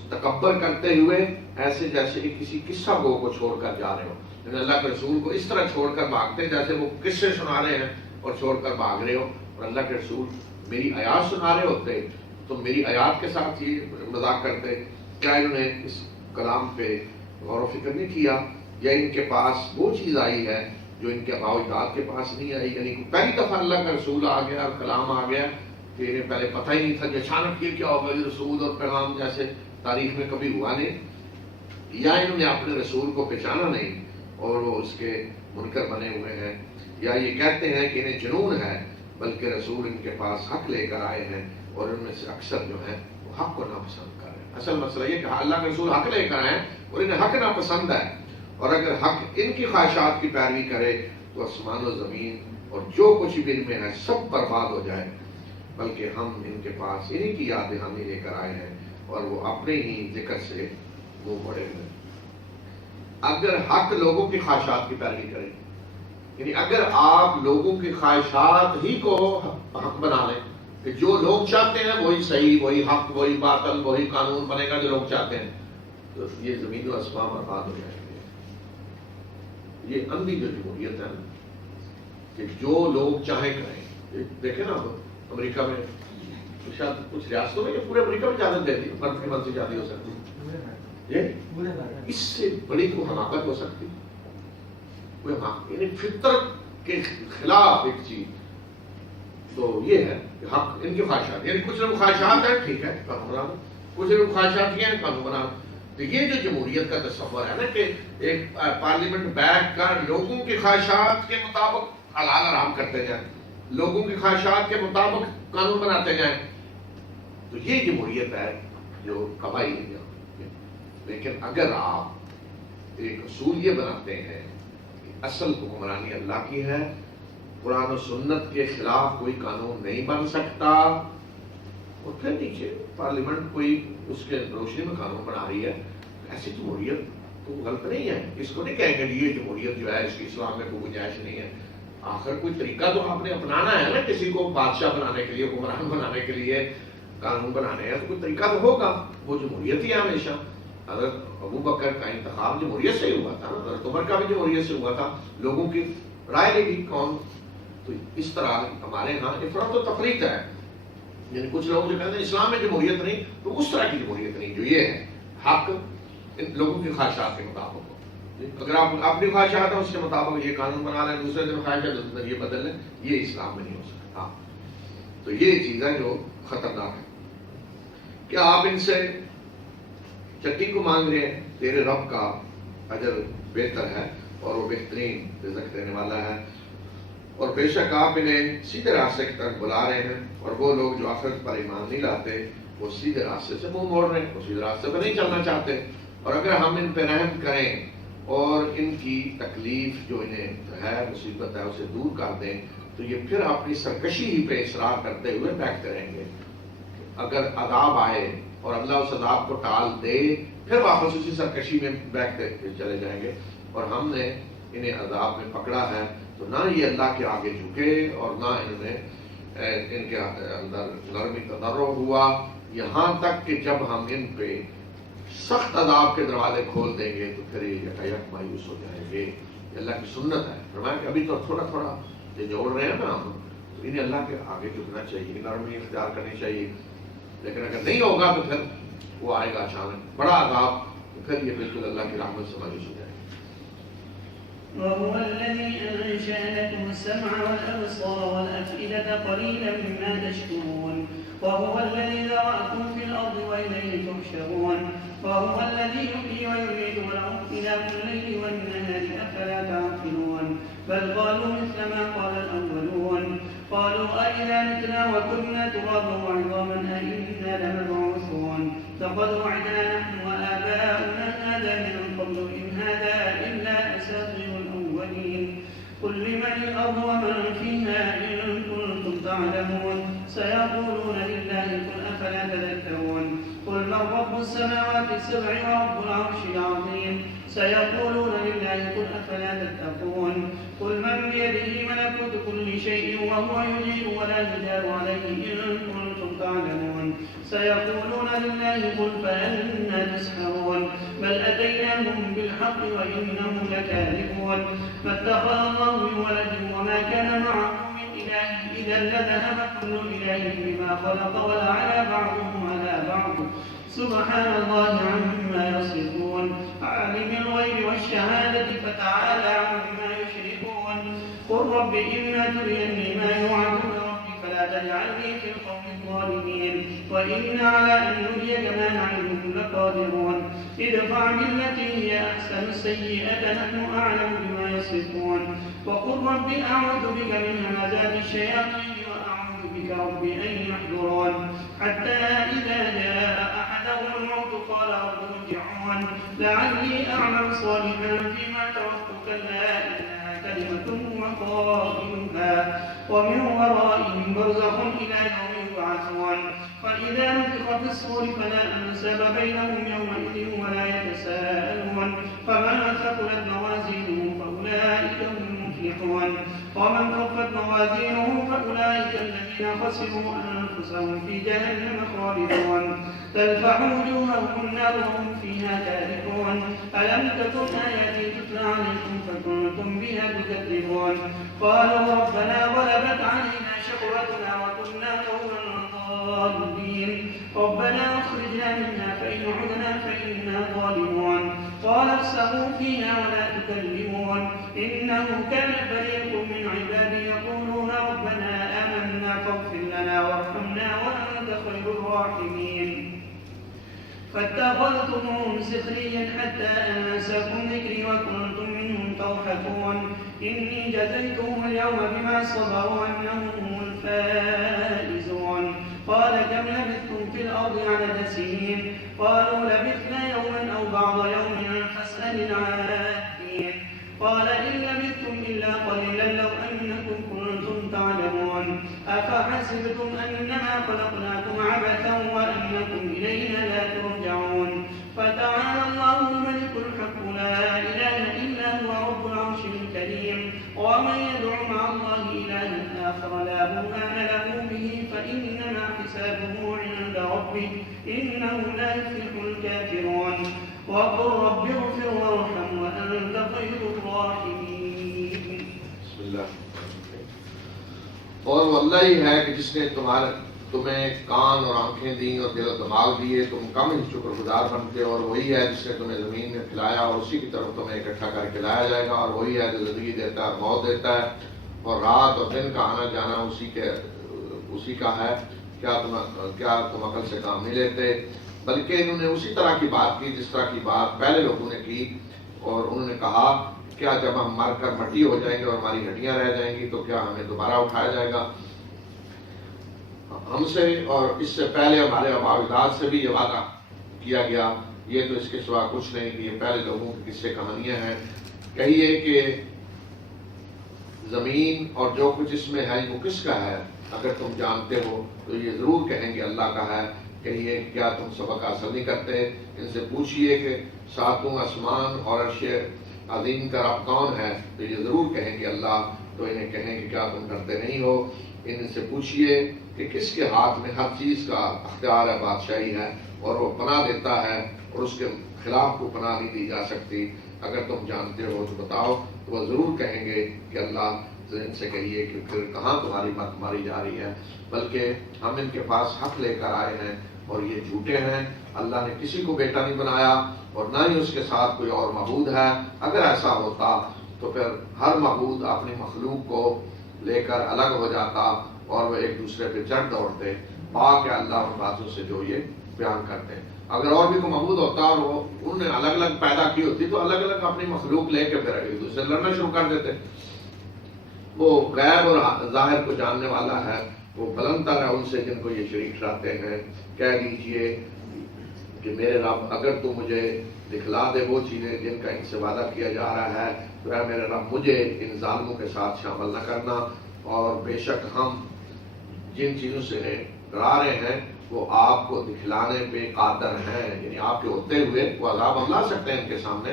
تکبر کرتے ہوئے ایسے جیسے کہ کسی قصہ گو کو چھوڑ کر جا رہے ہو. یعنی اللہ کے رسول کو اس طرح چھوڑ کر بھاگتے جیسے وہ قصے سنا رہے ہیں اور چھوڑ کر بھاگ رہے ہو. اور اللہ کے رسول میری آیات سنا رہے ہوتے, تم میری آیات کے ساتھ یہ مذاق کرتے. کیا انہوں نے اس کلام پہ غور و فکر نہیں کیا, یا ان کے پاس وہ چیز آئی ہے جو ان کے آباء و اجداد کے پاس نہیں آئی؟ یعنی پہلی دفعہ اللہ کا رسول آ گیا اور کلام آ گیا کہ انہیں پہلے پتہ ہی نہیں تھا کہ اچانک یہ کیا ہوگا. یہ رسول اور پیغام جیسے تاریخ میں کبھی ہوا نہیں, یا انہوں نے اپنے رسول کو پہچانا نہیں اور وہ اس کے منکر بنے ہوئے ہیں, یا یہ کہتے ہیں کہ انہیں جنون ہے بلکہ رسول ان کے پاس حق لے کر آئے ہیں اور ان میں سے اکثر جو ہیں وہ حق کو ناپسند کر رہے ہیں. اصل مسئلہ یہ کہ اللہ کے رسول حق لے کر آئے اور انہیں حق ناپسند ہے, اور اگر حق ان کی خواہشات کی پیروی کرے تو آسمان و زمین اور جو کچھ بھی ان میں ہے سب برباد ہو جائے. بلکہ ہم ان کے پاس انہیں کی یاد دہانی لے کر آئے ہیں اور وہ اپنے ہی ذکر سے منہ موڑے ہوئے. اگر حق لوگوں کی خواہشات کی پیروی کرے, یعنی اگر آپ لوگوں کی خواہشات ہی کو حق بنا لیں کہ جو لوگ چاہتے ہیں وہی صحیح, وہی حق, وہی باطل, وہی قانون بنے گا جو لوگ چاہتے ہیں, تو یہ زمین و آسمان برباد ہو جائے گے. یہ اندھی جو جمہوریت ہے کہ جو لوگ چاہیں کریں. دیکھیں نا امریکہ میں شاید کچھ ریاستوں میں, یہ پورے امریکہ میں اجازت دیتی ہے مرد کی مرد سے شادی ہو سکتی ہے. اس سے بڑی کوئی حماقت ہو سکتی کوئی حماقت, یعنی فطرت کے خلاف ایک چیز. تو یہ ہے کہ حق ان کی خواہشات, یعنی کچھ لوگ خواہشات ہیں ٹھیک ہے قانون بنا لو, کچھ لوگ خواہشات یہ ہیں قانون بنا لو. تو یہ جو جمہوریت کا تصور ہے نا کہ ایک پارلیمنٹ بیٹھ کر لوگوں کی خواہشات کے مطابق حلال حرام کرتے جائیں, لوگوں کی خواہشات کے مطابق قانون بناتے جائیں, تو یہ جمہوریت ہے جو قبائلی ہے. لیکن اگر آپ ایک اصول یہ بناتے ہیں کہ اصل حکمرانی اللہ کی ہے, قرآن و سنت کے خلاف کوئی قانون نہیں بن سکتا, اور پھر نیچے پارلیمنٹ کوئی اس کے روشنی میں قانون بنا رہی ہے, ایسی جمہوریت تو غلط نہیں ہے. اس کو نہیں کہیں گے یہ جمہوریت جو ہے اس کی اسلام میں کوئی گنجائش نہیں ہے. آخر کوئی طریقہ تو آپ نے اپنانا ہے نا, کسی کو بادشاہ بنانے کے لیے, حکمران بنانے کے لیے قانون بنانے ہیں تو کوئی طریقہ تو ہوگا. وہ جمہوریت ہی ہے ہمیشہ. حضرت ابو بکر کا انتخاب جمہوریت سے ہی ہوا تھا, حضرت عمر کا بھی جمہوریت سے ہوا تھا, لوگوں کی رائے لے گی کون. تو اس طرح ہمارے یہاں افراط و تفریط ہے. یعنی کچھ لوگ جو کہتے ہیں اسلام میں جمہوریت نہیں, تو اس طرح کی جمہوریت نہیں جو یہ ہے حق ان لوگوں کی خواہشات کے مطابق ہو. اگر آپ اپنی خواہشات ہیں اس کے مطابق یہ قانون بنا لیں, دوسرے دن خواہش ہے دوسرے دن یہ بدل لیں, یہ اسلام میں نہیں ہو سکتا. تو یہ چیز ہے جو خطرناک ہے. کیا آپ ان سے چٹی کو مانگ رہے ہیں؟ تیرے رب کا اجر بہتر ہے اور وہ بہترین رزق دینے والا ہے. اور بے شک آپ انہیں سیدھے راستے کی طرف بلا رہے ہیں, اور وہ لوگ جو آخرت پر ایمان نہیں لاتے وہ سیدھے راستے سے منہ موڑ رہے ہیں, وہ سیدھے راستے پر نہیں چلنا چاہتے. اور اگر ہم ان پہ رحم کریں اور ان کی تکلیف جو انہیں ہے مصیبت ہے اسے دور کر دیں, تو یہ پھر اپنی سرکشی ہی پہ اصرار کرتے ہوئے بیٹھتے رہیں گے. اگر عذاب آئے اور اللہ اس عذاب کو ٹال دے پھر واپس اسی سرکشی میں بیٹھتے چلے جائیں گے. اور ہم نے انہیں عذاب میں پکڑا ہے تو نہ یہ اللہ کے آگے جھکے اور نہ ان کے اندر نرمی تضرع ہوا, یہاں تک کہ جب ہم ان پہ سخت عذاب کے دروازے کھول دیں گے تو پھر یہ یکایک مایوس ہو جائیں گے. اللہ کی سنت ہے. فرمایا کہ ابھی تو تھوڑا تھوڑا یہ جوڑ رہے ہیں نا ہم, تو انہیں اللہ کے آگے جھکنا چاہیے, نرمی اختیار کرنی چاہیے. لیکن اگر نہیں ہوگا تو پھر وہ آئے گا اچانک بڑا عذاب, تو پھر یہ بالکل اللہ کی رحمت سے مایوس ہو جائے گا. وهو الذي أنشأ السمع والأبصار والأفئدة قليلا ما تشكرون وهو الذي ذرأكم في الأرض وإليه تحشرون وهو الذي يحيي ويميت وله اختلاف الليل والنهار أفلا تعقلون بل قالوا مثل ما قال الأولون قالوا أئذا متنا وكنا ترابا وعظاما أئنا لمبعوثون لقد وعدنا نحن وآباؤنا هذا من قبل إن هذا إلا أساطير الأولين قل لمن الأرض ومن فيها إن كنتم تعلمون سيقولون لله قل أفلا تذكرون قل من رب السماوات السبع ورب العرش العظيم سيقولون لله قل أفلا تتقون قل من بيده ملكوت كل شيء وهو يجير ولا يجار عليه إن كنتم تعلمون سيقولون لله قل فأنا تسحرون بل أتيناهم بالحق وإنهم لكاذبون ما اتخذ الله من ولد وما كان معه من إله إذا لذهب كل إله بما خلق ولعلى بعضهم على بعض سبحان الله عما يصفون عالم الغيب والشهادة فتعالى عما يشركون قل رب إما تريني ما يوعدون ربي فلا تجعلني في القوم الظالمين وإنا على أن نريك ما نعلمهم لقادرون ادفع بالتي هي أحسن السيئة نحن أعلم بما يصفون وقل رب أعوذ بك من همزات الشياطين وأعوذ بك رب أن يحضرون حتى إذا جاء أحدهم الموت قال رب ارجعون لعلي أعمل صالحا فيما تركت كلا إنها كلمة وقائلها ومن ورائهم برزخ إلى يوم يبعثون فإذا نفخ في الصور فلا أنساب بينهم يومئذ ولا يتساءلون فمن ثقلت موازينه فأولئك هم المفلحون ومن خفت موازينه فأولئك الذين خسروا أنفسهم في جهنم خالدون تلفح وجوههم النار وهم فيها كالحون ألم تكن آياتي تتلى عليكم فكنتم بها تكذبون قالوا ربنا غلبت علينا شقوتنا وكنا قوما ضالين ربنا أخرجنا منها فإن عدنا فإنا ظالمون قال اخسئوا فيها ولا تكلمون إنه كان فريق من عبادي يقولون ربنا آمنا فاغفر لنا وارحمنا وأنت خير الراحمين فاتخذتموهم سخريا حتى أنساكم ذكري وكنتم منهم تضحكون إني جزيتهم اليوم بما صبروا أنهم هم الفائزون قال كم لبثتم في الأرض عدد سنين قالوا لبثنا يوما أو بعض يوم فاسأل العادين قال إن لبثتم إلا قليلا لو أنكم كنتم تعلمون أفحسبتم أنما خلقناكم عبثا وأنكم إلينا لا ترجعون فتعالى الله الملك الحق لا إله إلا هو رب العرش الكريم ومن يدع مع الله إلها آخر لا برهان له به فإنما حسابه عند ربه إنه لا يفلح الكافرون وقل رب اغفر وارحم وأنت خير الراحمين بسم اللہ اور وہ اللہ ہی ہے کہ جس نے تمہیں کان اور آنکھیں دیں اور دل و دماغ دیے تم کم ہی شکر گزار بنتے اور وہی ہے جس نے تمہیں زمین میں پھیلایا اور اسی کی طرف تمہیں اکٹھا کر کے لایا جائے گا اور وہی ہے جو زندگی دیتا ہے موت دیتا ہے اور رات اور دن کا آنا جانا اسی کا ہے کیا تم عقل سے کام نہیں لیتے بلکہ انہوں نے اسی طرح کی بات کی جس طرح کی بات پہلے لوگوں نے کی اور انہوں نے کہا کیا جب ہم مر کر مٹی ہو جائیں گے اور ہماری ہڈیاں رہ جائیں گی تو کیا ہمیں دوبارہ اٹھایا جائے گا ہم سے اور اس سے پہلے ہمارے آباء و اجداد سے بھی یہ وعدہ کیا گیا یہ تو اس کے سوا کچھ نہیں کہ یہ پہلے لوگوں کی قصے کہانیاں ہیں کہیے کہ زمین اور جو کچھ اس میں ہے وہ کس کا ہے اگر تم جانتے ہو تو یہ ضرور کہیں گے اللہ کا ہے کہیے کیا تم سبق حاصل نہیں کرتے ان سے پوچھئے کہ ساتوں آسمان اور عرش عظیم کا رب کون ہے تو یہ ضرور کہیں گے اللہ تو انہیں کہیں کہ کیا تم کرتے نہیں ہو ان سے پوچھئے کہ کس کے ہاتھ میں ہر چیز کا اختیار ہے بادشاہی ہے اور وہ پناہ دیتا ہے اور اس کے خلاف کو پناہ نہیں دی جا سکتی اگر تم جانتے ہو تو بتاؤ تو وہ ضرور کہیں گے کہ اللہ ان سے کہیے کہ پھر کہاں تمہاری مت ماری جا رہی ہے بلکہ ہم ان کے پاس حق لے کر آئے ہیں اور یہ جھوٹے ہیں اللہ نے کسی کو بیٹا نہیں بنایا اور نہ ہی اس کے ساتھ کوئی اور معبود ہے اگر ایسا ہوتا تو پھر ہر معبود اپنی مخلوق کو لے کر الگ ہو جاتا اور وہ ایک دوسرے پہ چڑھ دوڑتے. پاک ہے اللہ ان باتوں سے جو یہ بیان کرتے ہیں. اگر اور بھی کوئی معبود ہوتا اور وہ انہوں نے الگ الگ پیدا کی ہوتی تو الگ الگ اپنی مخلوق لے کے پھر ایک دوسرے لڑنا شروع کر دیتے. وہ غیب اور ظاہر کو جاننے والا ہے, وہ بلند تر ہے ان سے جن کو یہ شریک ٹھہراتے ہیں. کہہ دیجئے کہ میرے رب اگر تو مجھے دکھلا دے وہ چیزیں جن کا ان سے وعدہ کیا جا رہا ہے تو اے میرے رب مجھے ان ظالموں کے ساتھ شامل نہ کرنا. اور بے شک ہم جن چیزوں سے ڈرا رہے ہیں وہ آپ کو دکھلانے پہ قادر ہیں, یعنی آپ کے ہوتے ہوئے وہ عذاب ہم لا سکتے ہیں ان کے سامنے.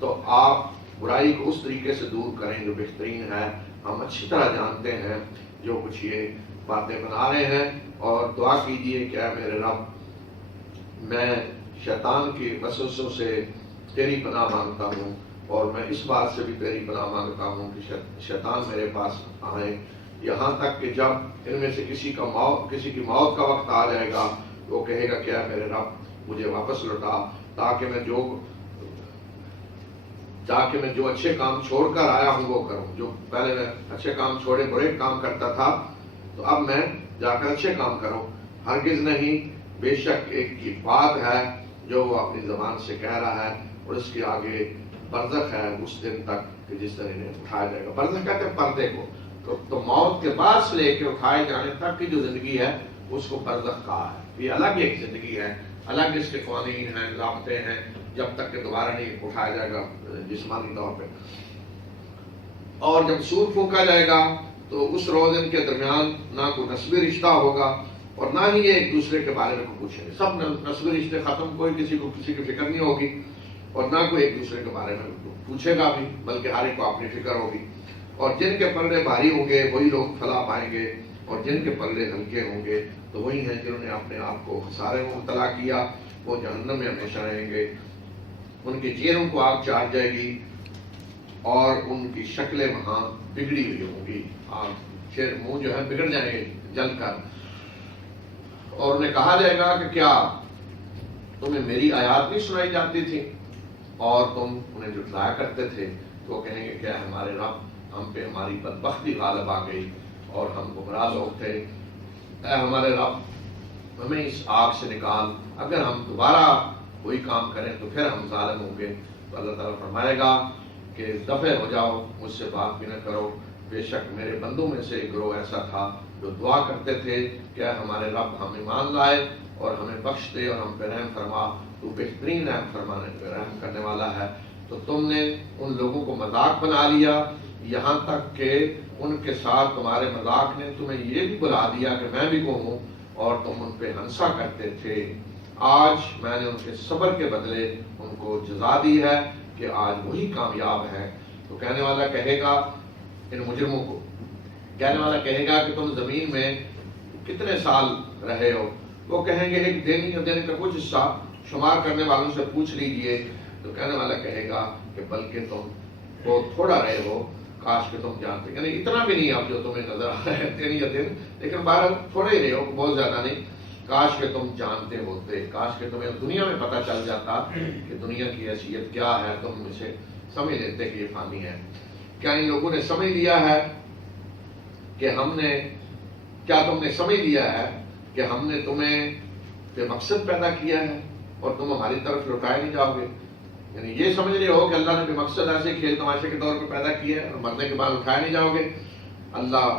تو آپ برائی کو اس طریقے سے دور کریں جو بہترین ہے. ہم اچھی طرح جانتے ہیں جو کچھ یہ باتیں بنا رہے ہیں. اور دعا کیجئے کہ اے میرے رب میں شیطان کی وسوسوں سے تیری پناہ مانگتا ہوں, اور میں اس بات سے بھی تیری پناہ مانگتا ہوں کہ شیطان میرے پاس آئے یہاں تک کہ جب ان میں سے کسی کی موت کا وقت آ جائے گا وہ کہے گا کہ اے میرے رب مجھے واپس لوٹا تاکہ میں جو اچھے کام چھوڑ کر آیا ہوں وہ کروں. جو پہلے میں اچھے کام چھوڑے برے کام کرتا تھا تو اب میں جا کر اچھے کام کروں. ہرگز نہیں, بے شک ایک کی بات ہے جو وہ اپنی زبان سے کہہ رہا ہے, اور اس کے آگے برزخ ہے اس دن تک کہ جس دن انہیں اٹھایا جائے گا. برزخ کہتے ہیں پردے کو. تو موت کے بعد سے لے کے اٹھائے جانے تک کی جو زندگی ہے اس کو برزخ کہا ہے. یہ الگ ایک زندگی ہے, الگ اس کے قوانین ہیں, ضابطے ہیں, جب تک کہ دوبارہ نہیں اٹھایا جائے گا جسمانی طور پہ. اور جب سور پھونکا جائے گا تو اس روز ان کے درمیان نہ کوئی نسبی رشتہ ہوگا اور نہ ہی یہ ایک دوسرے کے بارے میں پوچھیں گے. سب نسبی رشتے ختم, کوئی کسی کی فکر نہیں ہوگی اور نہ کوئی ایک دوسرے کے بارے میں پوچھے گا بھی, بلکہ ہر ایک کو اپنی فکر ہوگی. اور جن کے پلڑے بھاری ہوں گے وہی لوگ فلاح پائیں گے, اور جن کے پلڑے ہلکے ہوں گے تو وہی ہیں جنہوں نے اپنے آپ کو خسارے میں مبتلا کیا, وہ جہنم میں ہمیشہ رہیں گے. ان کی چہروں کو آگ چاٹ جائے گی اور ان کی شکلیں وہاں بگڑی ہوئی ہوں گی. منہ جو ہے بگڑ جائیں گے جل کر, اور انہیں کہا جائے گا کہ کیا تمہیں میری آیات نہیں سنائی جاتی تھی اور تم انہیں جھٹلایا کرتے تھے؟ تو وہ کہیں گے کہ ہمارے رب ہم پہ ہماری بدبختی غالب آ گئی اور ہم گمراہ لوگ تھے. اے ہمارے رب ہمیں اس آگ سے نکال, اگر ہم دوبارہ کوئی کام کریں تو پھر ہم ظالم ہوں گے. تو اللہ تعالیٰ فرمائے گا کہ دفع ہو جاؤ, مجھ سے بات بھی نہ کرو. بے شک میرے بندوں میں سے ایک گروہ ایسا تھا جو دعا کرتے تھے کہ ہمارے رب ہم ایمان لائے اور ہمیں بخش دے اور ہم پہ رحم فرما, تو بہترین رحم کرنے والا ہے. تو تم نے ان لوگوں کو مذاق بنا لیا, یہاں تک کہ ان کے ساتھ تمہارے مذاق نے تمہیں یہ بھی بلا دیا کہ میں بھی وہ ہوں, اور تم ان پہ ہنسا کرتے تھے. آج میں نے ان کے صبر کے بدلے ان کو جزا دی ہے کہ آج وہی کامیاب ہے. تو کہنے والا کہے گا ان مجرموں کو, کہنے والا کہے گا کہ تم زمین میں کتنے سال رہے ہو؟ وہ کہیں گے ایک دن یا دن کا کچھ حصہ, شمار کرنے والوں سے پوچھ لیجئے. تو کہنے والا کہے گا کہ بلکہ تم بہت تھوڑا رہے ہو, کاش کہ تم جانتے, یعنی اتنا بھی نہیں اب جو تمہیں نظر آ رہا ہے دن یا دن, لیکن بہرحال تھوڑے ہی رہے ہو, بہت زیادہ نہیں. کاش کہ تم جانتے ہوتے, کاش کہ تمہیں دنیا میں پتہ چل جاتا کہ دنیا کی حیثیت کیا ہے, تم اسے سمجھ لیتے کہ یہ فانی ہے. کیا ان لوگوں نے سمجھ لیا ہے کہ کیا تم نے سمجھ لیا ہے کہ ہم نے تمہیں بے مقصد پیدا کیا ہے اور تم ہماری طرف لوٹائے نہیں جاؤ گے؟ یعنی یہ سمجھ رہے ہو کہ اللہ نے بے مقصد ایسے کھیل تماشے کے طور پہ پیدا کیا ہے اور مرنے کے بعد اٹھائے نہیں جاؤ گے؟ اللہ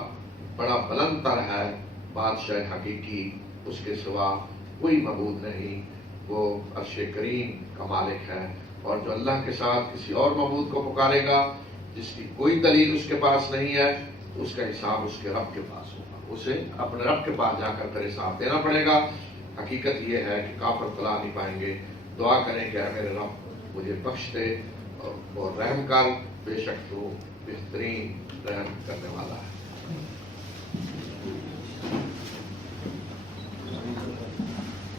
بڑا بلند تر ہے, بادشاہ حقیقی, اس کے سوا کوئی معبود نہیں, وہ عرش کریم کا مالک ہے. اور جو اللہ کے ساتھ کسی اور معبود کو پکارے گا جس کی کوئی دلیل اس کے پاس نہیں ہے, تو اس کا حساب اس کے رب کے پاس ہوگا, اسے اپنے رب کے پاس جا کر پھر حساب دینا پڑے گا. حقیقت یہ ہے کہ کافر فلاح نہیں پائیں گے. دعا کریں کہ اے میرے رب مجھے بخش دے اور رحم کر, بے شک تو بہترین رحم کرنے والا ہے.